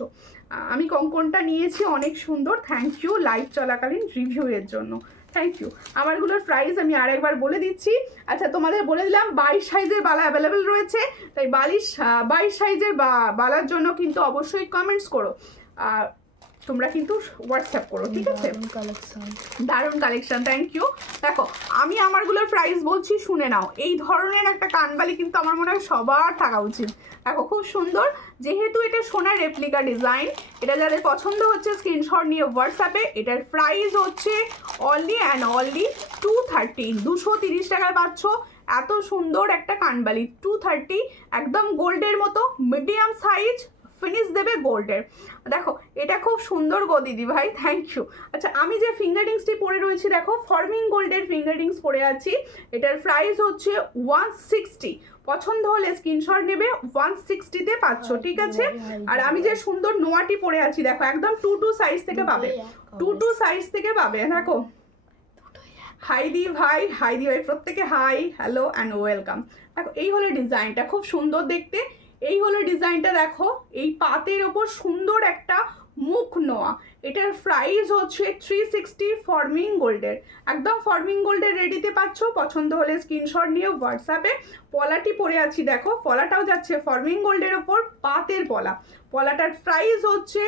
আমি কঙ্কনটা নিয়েছি, অনেক সুন্দর, থ্যাংক ইউ লাইভ চলাকালীন রিভিউয়ের জন্য, থ্যাংক ইউ। আমারগুলোর প্রাইস আমি আরেকবার বলে দিচ্ছি। আচ্ছা তোমাদের বলে দিলাম 22 সাইজের বালা অ্যাভেলেবেল রয়েছে, তাই 22 সাইজের বালার জন্য কিন্তু অবশ্যই কমেন্টস করো, তোমরা কিন্তু হোয়াটসঅ্যাপ করো, ঠিক আছে? দারুণ কালেকশন, থ্যাংক ইউ। দেখো আমি আমারগুলোর প্রাইস বলছি, শুনে নাও। এই ধরনের একটা কানবালি কিন্তু আমার মনে হয় সবার থাকা উচিত। দেখো খুব সুন্দর, যেহেতু এটা সোনার রেপ্লিকা ডিজাইন, এটা যাদের পছন্দ হচ্ছে স্ক্রিনশট নিয়ে হোয়াটসঅ্যাপে। এটার প্রাইস হচ্ছে অনলি অ্যান্ড অনলি 230, 230 টাকায় পাচ্ছ এত সুন্দর একটা কানবালি। 230, একদম গোল্ডের মতো, মিডিয়াম সাইজ, ফিনিশ দেবে গোল্ডের। দেখো এটা খুব সুন্দর গো দিদি ভাই, থ্যাংক ইউ। আচ্ছা আমি যে ফিঙ্গার রিংসটি পরে রয়েছি দেখো ফর্মিং গোল্ডের ফিঙ্গার রিংস পরে আছি, এটার প্রাইস হচ্ছে 160। পছন্দ হলে স্ক্রিনশট নেবে, 160-তে পাচ্ছ, ঠিক আছে। আর আমি যে সুন্দর নোয়াটি পরে আছি দেখো একদম 2 সাইজ থেকে পাবে, 2 সাইজ থেকে পাবে। দেখো হাই দি ভাই, হাই দি ভাই, প্রত্যেকে হাই, হ্যালো অ্যান্ড ওয়েলকাম। দেখো এই হলো ডিজাইনটা, খুব সুন্দর দেখতে। এই হলো ডিজাইনটা, দেখো এই পাতের ওপর সুন্দর একটা মুখ নোয়া। এটার প্রাইস হচ্ছে 360 ফর্মিং গোল্ডের, একদম ফর্মিং গোল্ডের রেডিতে পাচ্ছ। পছন্দ হলে স্ক্রিনশট নিয়ে হোয়াটসঅ্যাপে। পলাটি পরে আছি দেখো, পলাটাও যাচ্ছে ফর্মিং গোল্ডের ওপর, পাতের পলা। পলাটার প্রাইস হচ্ছে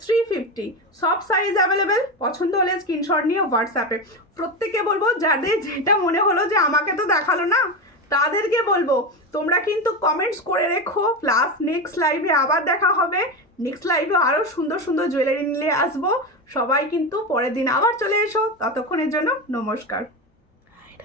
350, সব সাইজ অ্যাভেলেবেল। পছন্দ হলে স্ক্রিনশট নিয়ে হোয়াটসঅ্যাপে। প্রত্যেকে বলবো যাদের যেটা মনে হলো যে আমাকে তো দেখালো না, তাদেরকে বলবো তোমরা কিন্তু কমেন্টস করে রেখো, প্লাস নেক্সট লাইভে আবার দেখা হবে। নেক্সট লাইভে আরও সুন্দর সুন্দর জুয়েলারি নিয়ে আসবো। সবাই কিন্তু পরের দিন আবার চলে এসো, ততক্ষণের জন্য নমস্কার।